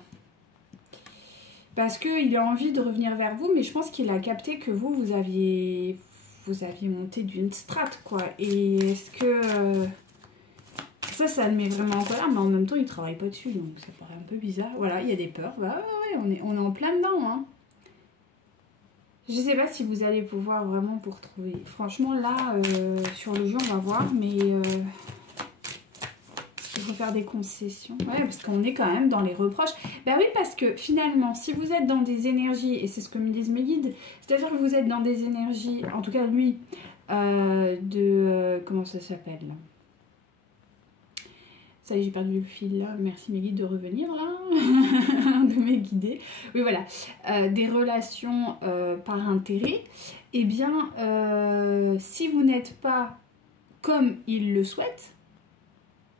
Parce qu'il a envie de revenir vers vous, mais je pense qu'il a capté que vous aviez monté d'une strate, quoi. Et est-ce que... Ça le met vraiment en colère, mais en même temps, il travaille pas dessus, donc ça paraît un peu bizarre. Voilà, il y a des peurs. Bah, ouais, on est en plein dedans, hein. Je sais pas si vous allez pouvoir vraiment vous retrouver. Franchement, là, sur le jeu, on va voir, mais il faut faire des concessions. Ouais, parce qu'on est quand même dans les reproches. Bah oui, parce que finalement, si vous êtes dans des énergies, et c'est ce que me disent mes guides, c'est-à-dire que vous êtes dans des énergies, en tout cas lui, comment ça s'appelle là? Ça y est, j'ai perdu le fil là. Merci mes guides de revenir là, de mes guidés. Oui, voilà. Des relations par intérêt. Eh bien, si vous n'êtes pas comme il le souhaite,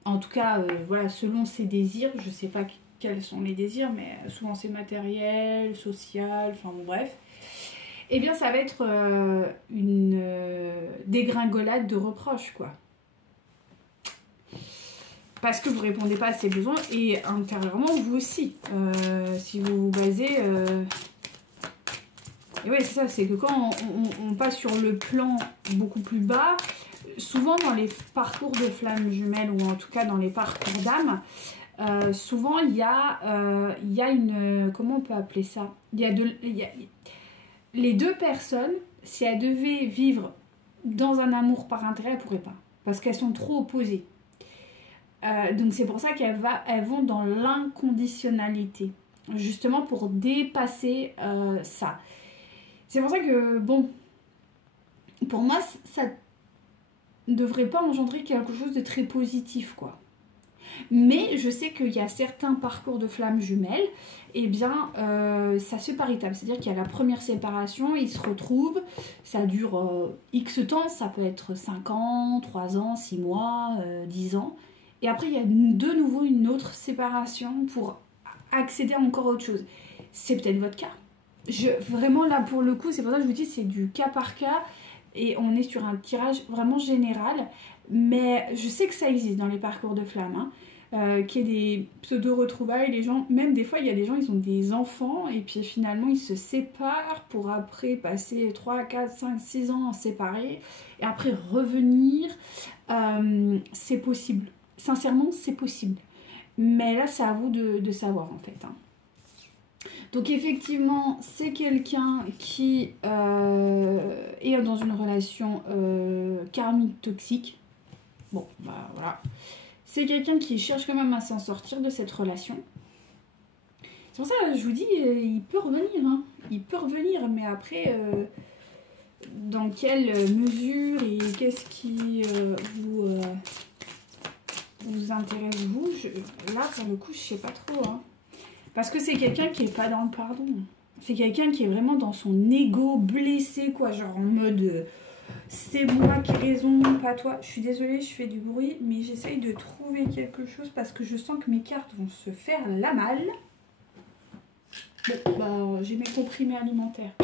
en tout cas, voilà, selon ses désirs, je ne sais pas quels sont les désirs, mais souvent c'est matériel, social, enfin bon, bref. Eh bien, ça va être une dégringolade de reproches, quoi. Parce que vous ne répondez pas à ses besoins et intérieurement vous aussi. Si vous vous basez... Et ouais, c'est ça, c'est que quand on passe sur le plan beaucoup plus bas, souvent dans les parcours de flammes jumelles ou en tout cas dans les parcours d'âme, souvent il y a une... Comment on peut appeler ça? Les deux personnes, si elles devaient vivre dans un amour par intérêt, elles ne pourraient pas. Parce qu'elles sont trop opposées. Donc c'est pour ça qu'elles vont dans l'inconditionnalité, justement pour dépasser ça. C'est pour ça que, bon, pour moi, ça ne devrait pas engendrer quelque chose de très positif, quoi. Mais je sais qu'il y a certains parcours de flammes jumelles, et bien ça se fait par étapes. C'est-à-dire qu'il y a la première séparation, ils se retrouvent, ça dure X temps, ça peut être 5 ans, 3 ans, 6 mois, 10 ans. Et après il y a de nouveau une autre séparation pour accéder à encore autre chose. C'est peut-être votre cas. Vraiment là pour le coup, c'est pour ça que je vous dis c'est du cas par cas. Et on est sur un tirage vraiment général. Mais je sais que ça existe dans les parcours de flammes. Qu'il y ait des pseudo-retrouvailles. Les gens, même des fois, il y a des gens, ils ont des enfants. Et puis finalement, ils se séparent pour après passer 3, 4, 5, 6 ans séparés. Et après revenir. C'est possible. Sincèrement, c'est possible. Mais là, c'est à vous de savoir en fait. Donc effectivement, c'est quelqu'un qui est dans une relation karmique toxique. Bon, bah voilà. C'est quelqu'un qui cherche quand même à s'en sortir de cette relation. C'est pour ça que je vous dis, il peut revenir. Hein. Il peut revenir, mais après, dans quelle mesure et qu'est-ce qui vous intéresse vous là, pour le coup, je sais pas trop. Hein. Parce que c'est quelqu'un qui est pas dans le pardon. C'est quelqu'un qui est vraiment dans son ego blessé, quoi. Genre en mode, c'est moi qui ai raison, pas toi. Je suis désolée, je fais du bruit, mais j'essaye de trouver quelque chose parce que je sens que mes cartes vont se faire la malle. Bon, bah, j'ai mes comprimés alimentaires.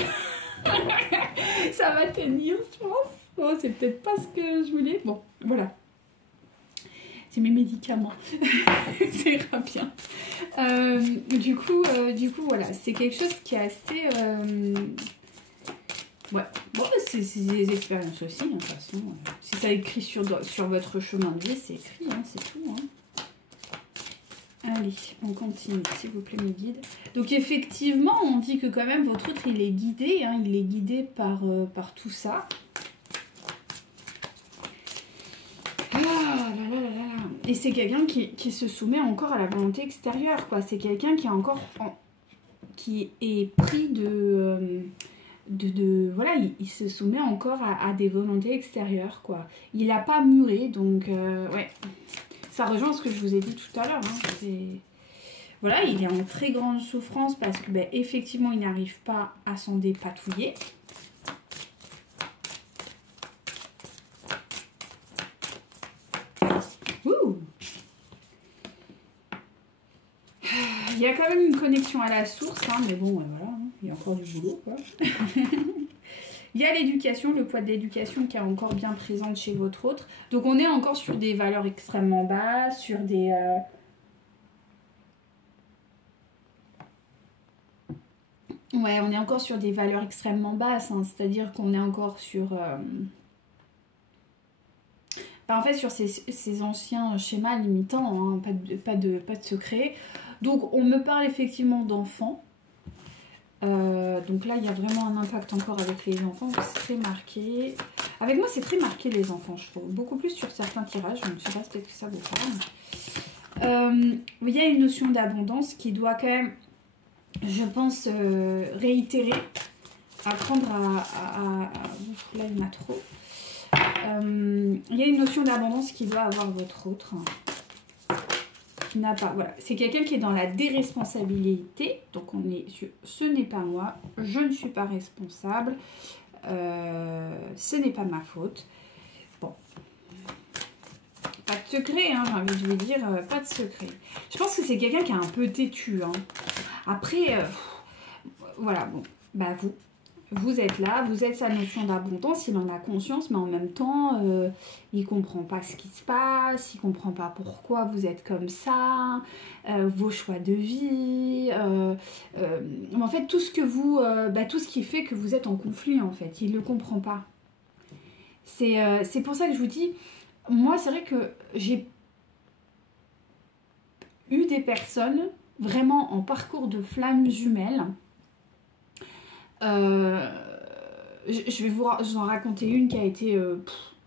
Ça va tenir, je pense. Oh, c'est peut-être pas ce que je voulais. Bon, voilà. C'est mes médicaments. Ça ira bien. Du coup, voilà. C'est quelque chose qui est assez... Ouais. Bon, c'est des expériences aussi, hein, de toute façon. Si ça écrit sur votre chemin de vie, c'est écrit, hein, c'est tout. Hein. Allez, on continue, s'il vous plaît, mes guides. Donc, effectivement, on dit que quand même, votre autre, il est guidé. Hein, il est guidé par tout ça. Et c'est quelqu'un qui se soumet encore à la volonté extérieure, quoi. C'est quelqu'un qui est encore... qui est pris voilà, il se soumet encore à des volontés extérieures, quoi. Il n'a pas mûri, donc... ouais. Ça rejoint ce que je vous ai dit tout à l'heure. Hein. Voilà, il est en très grande souffrance parce que, ben, effectivement, il n'arrive pas à s'en dépatouiller. Il y a quand même une connexion à la source, hein, mais bon, voilà, hein, il y a encore du boulot, quoi. Il y a l'éducation, le poids de l'éducation qui est encore bien présente chez votre autre. Donc on est encore sur des valeurs extrêmement basses, sur des... Ouais, on est encore sur des valeurs extrêmement basses, hein, c'est-à-dire qu'on est encore sur... Bah, en fait, sur ces anciens schémas limitants, hein, pas de secret. Donc on me parle effectivement d'enfants. Donc là, il y a vraiment un impact encore avec les enfants. C'est très marqué. Avec moi, c'est très marqué les enfants. Je trouve beaucoup plus sur certains tirages. Je ne sais pas, peut-être que ça vous parle. Il y a une notion d'abondance qui doit quand même, je pense, réitérer. Apprendre à... Là, il y en a trop. Il y a une notion d'abondance qui doit avoir votre autre. N'a pas, voilà, c'est quelqu'un qui est dans la déresponsabilité, donc on est sur ce n'est pas moi, je ne suis pas responsable, ce n'est pas ma faute. Bon, pas de secret, hein, j'ai envie de vous dire, pas de secret. Je pense que c'est quelqu'un qui est un peu têtu. Hein. Après, voilà, bon, bah vous êtes là, vous êtes sa notion d'abondance, il en a conscience, mais en même temps, il comprend pas ce qui se passe, il comprend pas pourquoi vous êtes comme ça, vos choix de vie, en fait, tout ce que vous, tout ce qui fait que vous êtes en conflit, en fait, il le comprend pas. C'est pour ça que je vous dis, moi, c'est vrai que j'ai eu des personnes, vraiment en parcours de flammes jumelles. Je vais vous en raconter une qui a été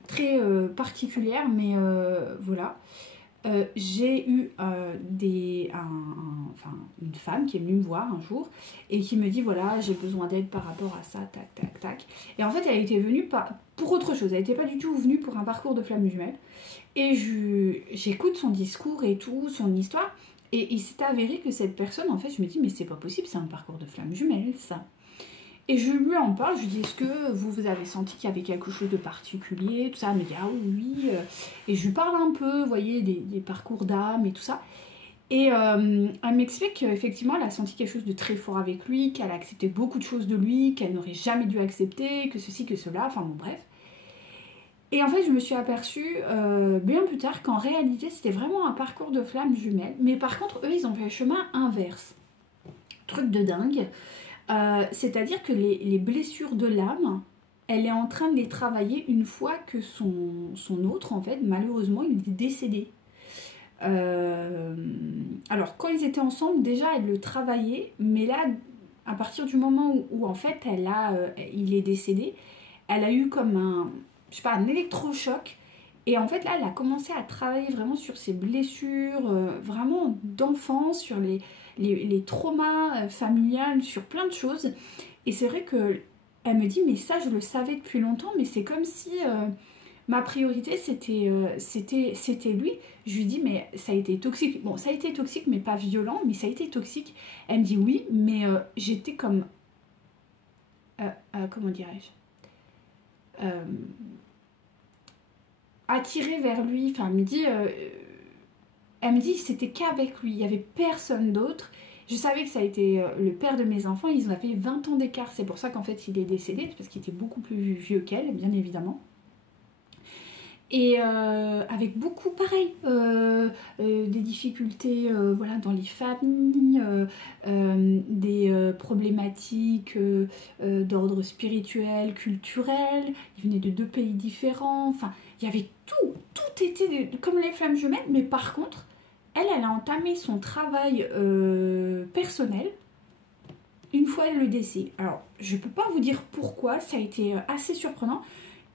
très particulière, mais voilà. j'ai eu une femme qui est venue me voir un jour et qui me dit voilà, j'ai besoin d'aide par rapport à ça, tac, tac, tac. Et en fait, elle était venue pour autre chose. Elle n'était pas du tout venue pour un parcours de flamme jumelle. Et j'écoute son discours et tout, son histoire. Et il s'est avéré que cette personne, en fait, je me dis mais c'est pas possible, c'est un parcours de flamme jumelle, ça. Et je lui en parle, je lui dis est-ce que vous avez senti qu'il y avait quelque chose de particulier, tout ça. Elle me dit ah oui. Et je lui parle un peu, vous voyez, des parcours d'âme et tout ça. Et elle m'explique qu'effectivement elle a senti quelque chose de très fort avec lui, qu'elle a accepté beaucoup de choses de lui, qu'elle n'aurait jamais dû accepter, que ceci, que cela, enfin bon bref. Et en fait je me suis aperçue bien plus tard qu'en réalité c'était vraiment un parcours de flamme jumelle. Mais par contre eux ils ont fait le chemin inverse. Truc de dingue. C'est-à-dire que les blessures de l'âme, elle est en train de les travailler une fois que son autre, en fait, malheureusement, il est décédé. Alors, quand ils étaient ensemble, déjà, elle le travaillait, mais là, à partir du moment où en fait, il est décédé, elle a eu comme un électrochoc. Et en fait, là, elle a commencé à travailler vraiment sur ses blessures, vraiment d'enfance, sur les traumas familiales, sur plein de choses. Et c'est vrai qu'elle me dit, mais ça, je le savais depuis longtemps, mais c'est comme si ma priorité, c'était lui. Je lui dis, mais ça a été toxique. Bon, ça a été toxique, mais pas violent, mais ça a été toxique. Elle me dit, oui, mais j'étais comme... comment dirais-je attirée vers lui, enfin elle me dit c'était qu'avec lui, il n'y avait personne d'autre. Je savais que ça a été le père de mes enfants, ils ont fait 20 ans d'écart, c'est pour ça qu'en fait il est décédé, parce qu'il était beaucoup plus vieux qu'elle, bien évidemment. Et avec beaucoup, pareil, des difficultés voilà, dans les familles, des problématiques d'ordre spirituel, culturel. Ils venaient de 2 pays différents. Enfin, il y avait tout était comme les flammes jumelles. Mais par contre, elle a entamé son travail personnel une fois le décès. Alors, je ne peux pas vous dire pourquoi, ça a été assez surprenant.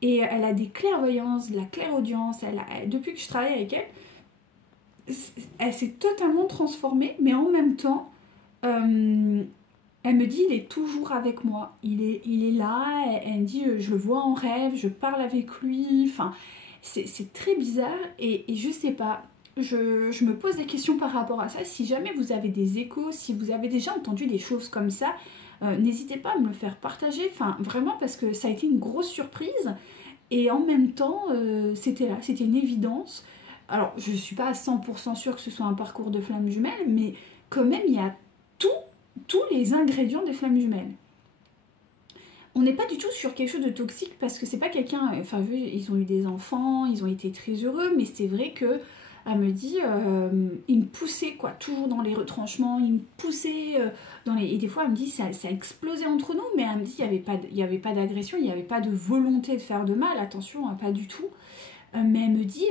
Et elle a des clairvoyances, de la clairaudience. Depuis que je travaille avec elle s'est totalement transformée. Mais en même temps, elle me dit, il est toujours avec moi. Il est là. Elle me dit, je le vois en rêve, je parle avec lui. Enfin, c'est très bizarre. Et je sais pas, je me pose des questions par rapport à ça. Si jamais vous avez des échos, si vous avez déjà entendu des choses comme ça, n'hésitez pas à me le faire partager, enfin vraiment parce que ça a été une grosse surprise et en même temps c'était là, c'était une évidence. Alors je ne suis pas à 100% sûre que ce soit un parcours de flammes jumelles, mais quand même il y a tous les ingrédients des flammes jumelles. On n'est pas du tout sur quelque chose de toxique parce que c'est pas quelqu'un, enfin ils ont eu des enfants, ils ont été très heureux, mais c'est vrai que elle me dit, il me poussait quoi, toujours dans les retranchements, il me poussait et des fois elle me dit ça explosait entre nous, mais elle me dit il n'y avait pas d'agression, il n'y avait pas de volonté de faire de mal, attention, hein, pas du tout. Mais elle me dit,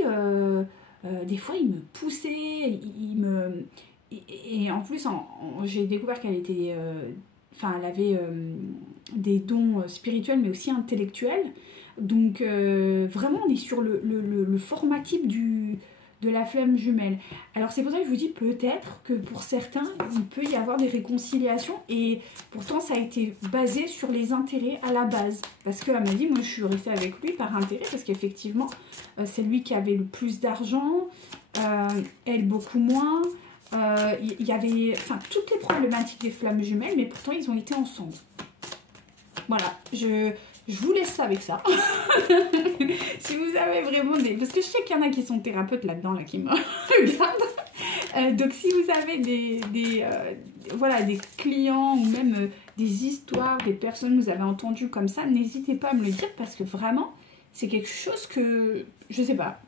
des fois il me poussait, et en plus j'ai découvert qu'elle était, elle avait des dons spirituels mais aussi intellectuels. Donc vraiment on est sur le format type de la flamme jumelle. Alors c'est pour ça que je vous dis peut-être que pour certains, il peut y avoir des réconciliations et pourtant ça a été basé sur les intérêts à la base. Parce qu'elle m'a dit, moi je suis restée avec lui par intérêt parce qu'effectivement c'est lui qui avait le plus d'argent, elle beaucoup moins. Il y avait toutes les problématiques des flammes jumelles, mais pourtant ils ont été ensemble. Voilà, je vous laisse ça avec ça. Si vous avez vraiment des... Parce que je sais qu'il y en a qui sont thérapeutes là-dedans, là, qui me regardent. Donc si vous avez des clients ou même des histoires, des personnes que vous avez entendues comme ça, n'hésitez pas à me le dire parce que vraiment, c'est quelque chose que... Je sais pas,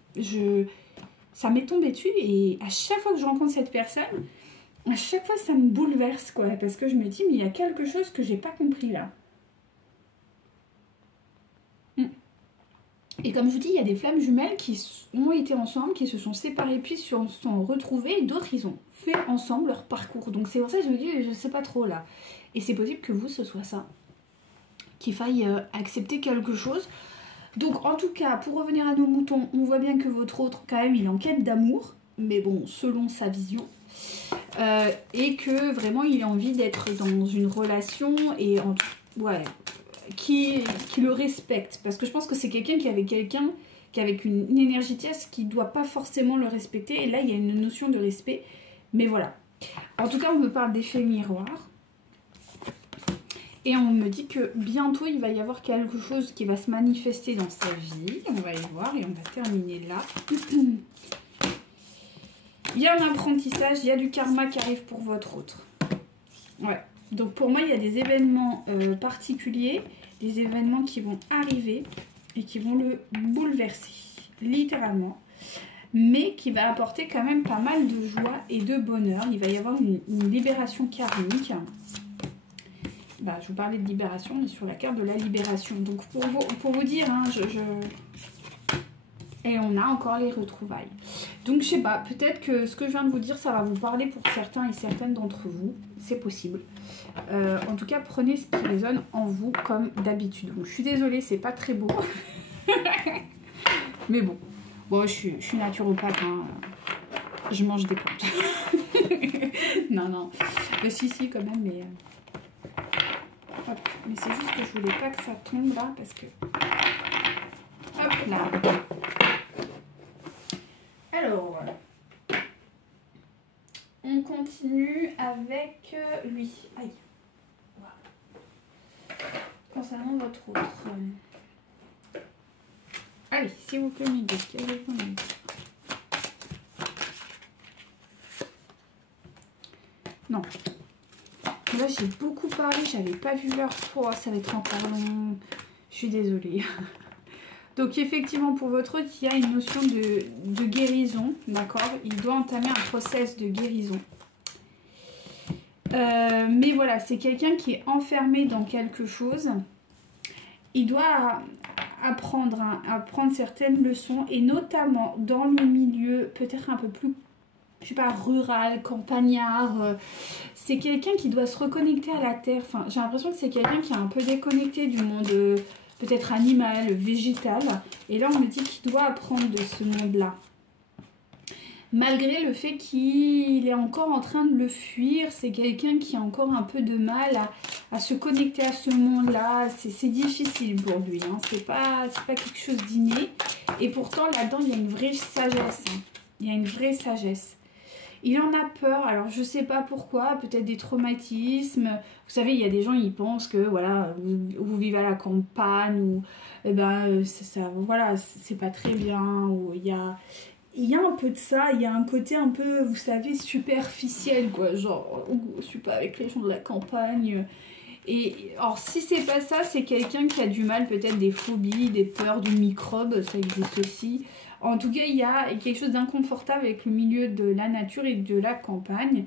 ça m'est tombé dessus et à chaque fois que je rencontre cette personne, à chaque fois ça me bouleverse, quoi. Parce que je me dis, mais il y a quelque chose que j'ai pas compris là. Et comme je vous dis, il y a des flammes jumelles qui ont été ensemble, qui se sont séparées puis se sont retrouvées, et d'autres ils ont fait ensemble leur parcours. Donc c'est pour ça que je me dis, je sais pas trop là. Et c'est possible que vous, ce soit ça. Qu'il faille accepter quelque chose. Donc en tout cas, pour revenir à nos moutons, on voit bien que votre autre, quand même, il est en quête d'amour. mais bon, selon sa vision. Et que vraiment il a envie d'être dans une relation et ouais, qui le respecte. Parce que je pense que c'est quelqu'un qui avec une énergie tierce qui ne doit pas forcément le respecter. Et là, il y a une notion de respect. Mais voilà. En tout cas, on me parle d'effet miroir. Et on me dit que bientôt, il va y avoir quelque chose qui va se manifester dans sa vie. On va y voir et on va terminer là. Il y a un apprentissage, il y a du karma qui arrive pour votre autre. Ouais. Donc pour moi, il y a des événements particuliers, des événements qui vont arriver et qui vont le bouleverser, littéralement. Mais qui va apporter quand même pas mal de joie et de bonheur. Il va y avoir une libération karmique. Bah, je vous parlais de libération, on est sur la carte de la libération. Donc pour vous dire, hein, et on a encore les retrouvailles. Donc je sais pas, peut-être que ce que je viens de vous dire, ça va vous parler pour certains et certaines d'entre vous. C'est possible. En tout cas, prenez ce qui résonne en vous comme d'habitude. Donc je suis désolée, c'est pas très beau. Mais bon. Bon, je suis naturopathe, hein. Je mange des plantes. Non, non. Si, quand même, mais... Hop. Mais c'est juste que je voulais pas que ça tombe là, parce que... Hop là. Alors, on continue avec lui. Aïe. Voilà. Concernant votre autre. Allez, s'il vous plaît, mes deux. Non. Là, j'ai beaucoup parlé, j'avais pas vu l'heure. Oh, ça va être encore long. Je suis désolée. Donc, effectivement, pour votre autre, il y a une notion de guérison, d'accord? Il doit entamer un process de guérison. Mais voilà, c'est quelqu'un qui est enfermé dans quelque chose. Il doit apprendre certaines leçons, et notamment dans le milieu peut-être un peu plus, je sais pas, rural, campagnard. C'est quelqu'un qui doit se reconnecter à la terre. Enfin, j'ai l'impression que c'est quelqu'un qui est un peu déconnecté du monde peut-être animal, végétal. Et là, on me dit qu'il doit apprendre de ce monde-là. Malgré le fait qu'il est encore en train de le fuir, c'est quelqu'un qui a encore un peu de mal à se connecter à ce monde-là. C'est difficile pour lui, hein. C'est pas quelque chose d'inné. Et pourtant, là-dedans, il y a une vraie sagesse. Hein. Il y a une vraie sagesse. Il en a peur, alors je sais pas pourquoi, peut-être des traumatismes. Vous savez, il y a des gens, ils pensent que voilà, vous vivez à la campagne, ou voilà, c'est pas très bien, ou il y a un peu de ça, il y a un côté un peu, vous savez, superficiel, quoi, genre, je suis pas avec les gens de la campagne. Et alors, si c'est pas ça, c'est quelqu'un qui a du mal, peut-être des phobies, des peurs de microbes, ça existe aussi. En tout cas, il y a quelque chose d'inconfortable avec le milieu de la nature et de la campagne.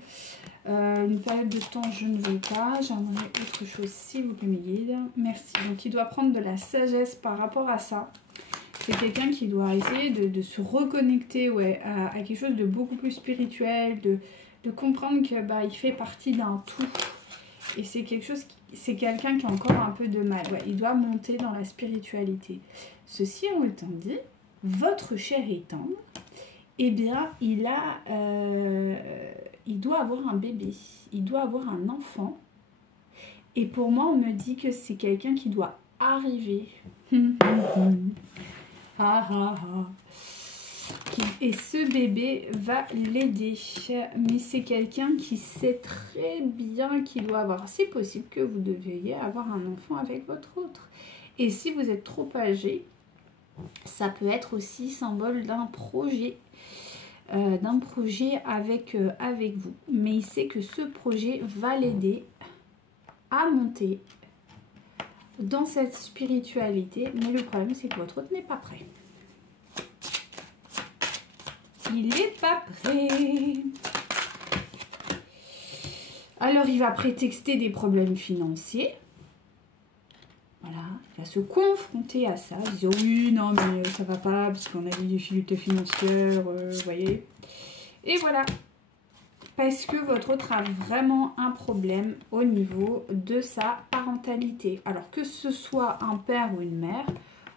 Une période de temps, je ne veux pas. J'aimerais autre chose, s'il vous plaît, mes guides. Merci. Donc, il doit prendre de la sagesse par rapport à ça. C'est quelqu'un qui doit essayer de se reconnecter, ouais, à quelque chose de beaucoup plus spirituel, de comprendre que il fait partie d'un tout. Et c'est quelqu'un qui a encore un peu de mal. Ouais, il doit monter dans la spiritualité. Ceci étant dit, votre cher étant, eh bien, il doit avoir un bébé, il doit avoir un enfant. Et pour moi, on me dit que c'est quelqu'un qui doit arriver. Et ce bébé va l'aider. Mais c'est quelqu'un qui sait très bien qu'il doit avoir. C'est possible que vous deviez avoir un enfant avec votre autre. Et si vous êtes trop âgé, ça peut être aussi symbole d'un projet avec vous. Mais il sait que ce projet va l'aider à monter dans cette spiritualité. Mais le problème, c'est que votre autre n'est pas prêt. Il n'est pas prêt. Alors, il va prétexter des problèmes financiers. Voilà, il va se confronter à ça. Il va dire oui, non, mais ça va pas parce qu'on a des difficultés financières, vous voyez. Et voilà. Parce que votre autre a vraiment un problème au niveau de sa parentalité. Alors, que ce soit un père ou une mère,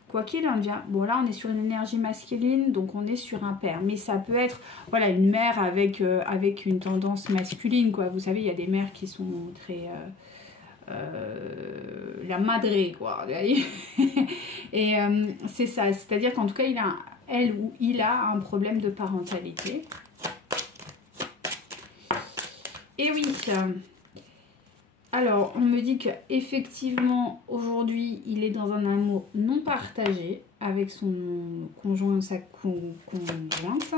Quoi qu'il en vient, bon là on est sur une énergie masculine, donc on est sur un père. Mais ça peut être, voilà, une mère avec, avec une tendance masculine, quoi. Vous savez, il y a des mères qui sont très... la madré, quoi. Et c'est ça, c'est-à-dire qu'en tout cas, elle ou il a un problème de parentalité. Et oui, alors on me dit qu'effectivement aujourd'hui il est dans un amour non partagé avec son conjoint ou sa conjointe.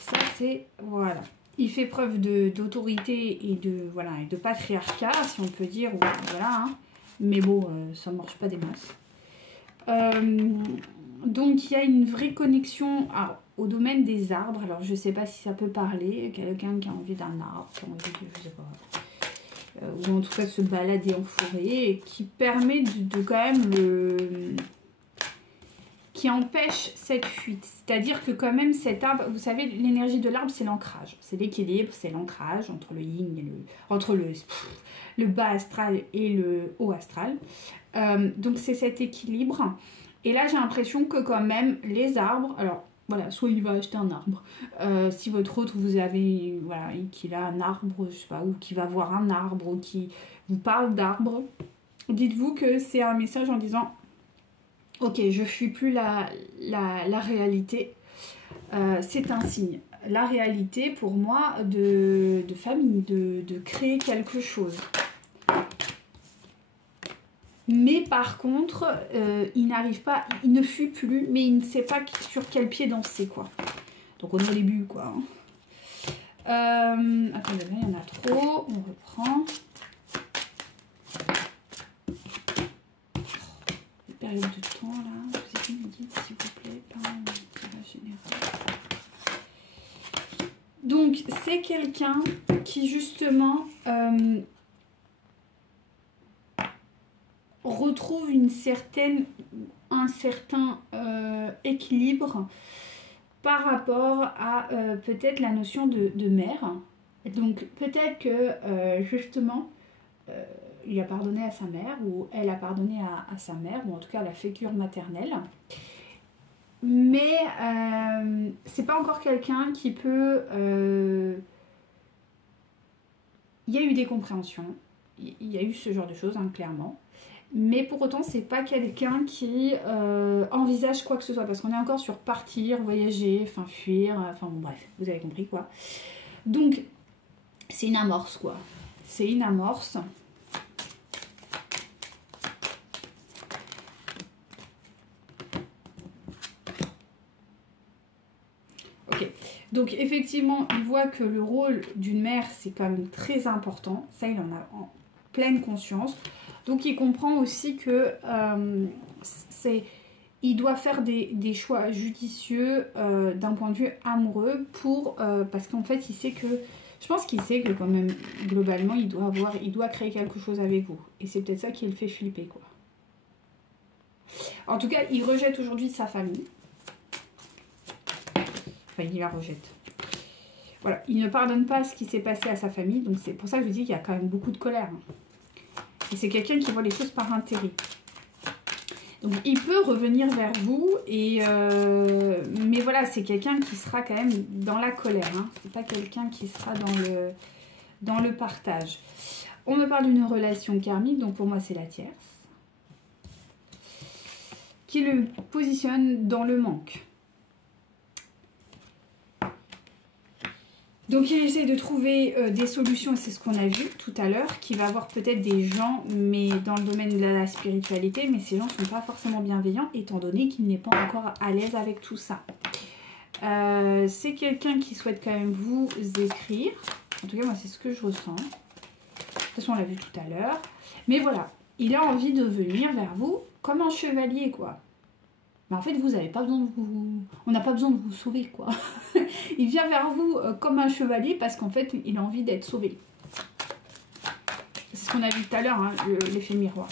Ça c'est, voilà. Il fait preuve d'autorité et de, voilà, et de patriarcat, si on peut dire, voilà, hein. Mais bon, ça ne marche pas des masses. Donc il y a une vraie connexion au domaine des arbres. Alors je ne sais pas si ça peut parler, quelqu'un qui a envie d'un arbre, qui a envie de, je sais pas, ou en tout cas de se balader en forêt, et qui permet de quand même qui empêche cette fuite. C'est-à-dire que quand même cet arbre, vous savez, l'énergie de l'arbre c'est l'ancrage, c'est l'équilibre, c'est l'ancrage entre le yin et entre le bas astral et le haut astral. Donc c'est cet équilibre. Et là j'ai l'impression que quand même les arbres, alors voilà, soit il va acheter un arbre, si votre autre vous avez, voilà, qu'il a un arbre, je sais pas, ou qui va voir un arbre, ou qui vous parle d'arbre, dites-vous que c'est un message en disant ok, je fuis plus la réalité, c'est un signe. La réalité pour moi de famille, de créer quelque chose. Mais par contre, il n'arrive pas, il ne fuit plus, mais il ne sait pas sur quel pied danser, quoi. Donc on est au début, quoi. Attendez, là, il y en a trop, on reprend. Période de temps, là, vous me dites, s'il vous plaît, par tirage général. Donc, c'est quelqu'un qui, justement, retrouve un certain équilibre par rapport à peut-être la notion de mère. Donc peut-être que justement il a pardonné à sa mère, ou elle a pardonné à sa mère, ou en tout cas à la figure maternelle. Mais c'est pas encore quelqu'un qui peut... Il y a eu des compréhensions, il y a eu ce genre de choses, hein, clairement. Mais pour autant, c'est pas quelqu'un qui envisage quoi que ce soit, parce qu'on est encore sur partir, voyager, enfin fuir, enfin bon, bref, vous avez compris quoi. Donc, c'est une amorce, quoi. C'est une amorce. Ok, donc effectivement, il voit que le rôle d'une mère, c'est quand même très important. Ça, il en a en pleine conscience. Donc il comprend aussi que il doit faire des choix judicieux d'un point de vue amoureux parce qu'en fait il sait que, je pense qu'il sait que quand même globalement il doit créer quelque chose avec vous. Et c'est peut-être ça qui le fait flipper, quoi. En tout cas, il rejette aujourd'hui sa famille. Enfin, il la rejette. Voilà, il ne pardonne pas ce qui s'est passé à sa famille. Donc c'est pour ça que je dis qu'il y a quand même beaucoup de colère. Et c'est quelqu'un qui voit les choses par intérêt. Donc il peut revenir vers vous, mais voilà, c'est quelqu'un qui sera quand même dans la colère. Hein. C'est pas quelqu'un qui sera dans le partage. On me parle d'une relation karmique, donc pour moi c'est la tierce, qui le positionne dans le manque. Donc il essaie de trouver des solutions, et c'est ce qu'on a vu tout à l'heure, qui va avoir peut-être des gens, mais dans le domaine de la spiritualité, mais ces gens ne sont pas forcément bienveillants, étant donné qu'il n'est pas encore à l'aise avec tout ça. C'est quelqu'un qui souhaite quand même vous écrire. En tout cas, moi, c'est ce que je ressens. De toute façon, on l'a vu tout à l'heure. Mais voilà, il a envie de venir vers vous comme un chevalier, quoi. Mais en fait, vous n'avez pas besoin de vous... On n'a pas besoin de vous sauver, quoi. Il vient vers vous comme un chevalier parce qu'en fait, il a envie d'être sauvé. C'est ce qu'on a vu tout à l'heure, hein, l'effet miroir.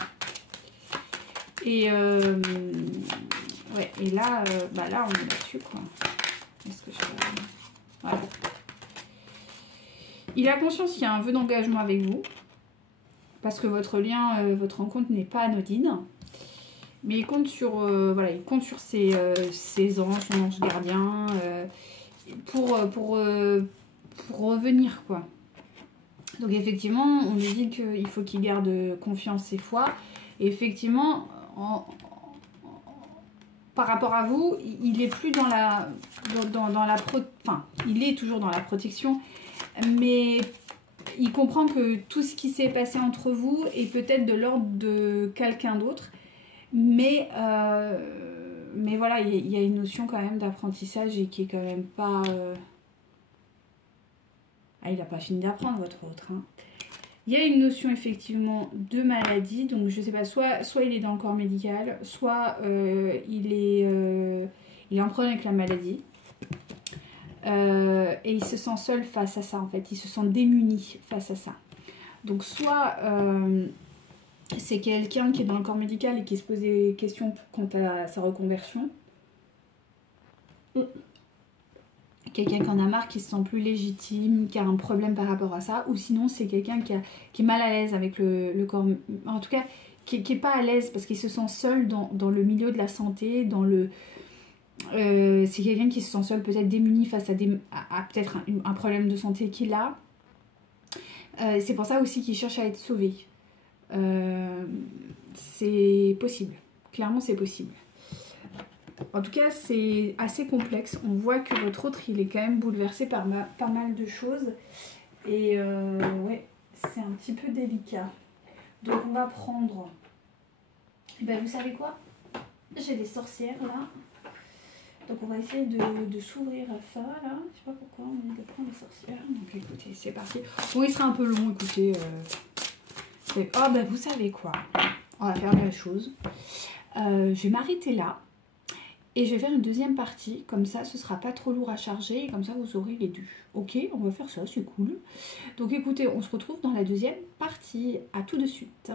Et, ouais, et là, là, on est là-dessus, quoi. Est-ce que je... Voilà. Il a conscience qu'il y a un vœu d'engagement avec vous. Parce que votre lien, votre rencontre n'est pas anodine. Mais il compte sur, voilà, il compte sur ses anges, son ange gardien, pour revenir, quoi. Donc effectivement, on lui dit qu'il faut qu'il garde confiance et foi. Et effectivement, par rapport à vous, il est plus dans la, enfin, il est toujours dans la protection, mais il comprend que tout ce qui s'est passé entre vous est peut-être de l'ordre de quelqu'un d'autre. Mais voilà, il y a une notion quand même d'apprentissage et qui est quand même pas... Ah, il n'a pas fini d'apprendre, votre autre. Hein. Il y a une notion effectivement de maladie. Donc je sais pas, soit il est dans le corps médical, soit il est en problème avec la maladie. Et il se sent seul face à ça en fait. Il se sent démuni face à ça. Donc soit... c'est quelqu'un qui est dans le corps médical et qui se pose des questions quant à sa reconversion. Quelqu'un qui en a marre, qui se sent plus légitime, qui a un problème par rapport à ça. Ou sinon, c'est quelqu'un qui est mal à l'aise avec le corps... En tout cas, qui n'est pas à l'aise parce qu'il se sent seul dans le milieu de la santé, c'est quelqu'un qui se sent seul, peut-être démuni face à peut-être un problème de santé qu'il a. C'est pour ça aussi qu'il cherche à être sauvé. C'est possible, clairement c'est possible. En tout cas c'est assez complexe, on voit que votre autre il est quand même bouleversé par pas mal de choses et ouais c'est un petit peu délicat. Donc on va prendre, et ben vous savez quoi, j'ai des sorcières là, donc on va essayer de s'ouvrir à ça là, je sais pas pourquoi on dit de prendre des sorcières, donc écoutez c'est parti. Bon il sera un peu long, écoutez. Oh ben vous savez quoi, on va faire la chose, je vais m'arrêter là et je vais faire une deuxième partie, comme ça ce sera pas trop lourd à charger et comme ça vous aurez les deux. Ok, on va faire ça, c'est cool. Donc écoutez, on se retrouve dans la deuxième partie, à tout de suite.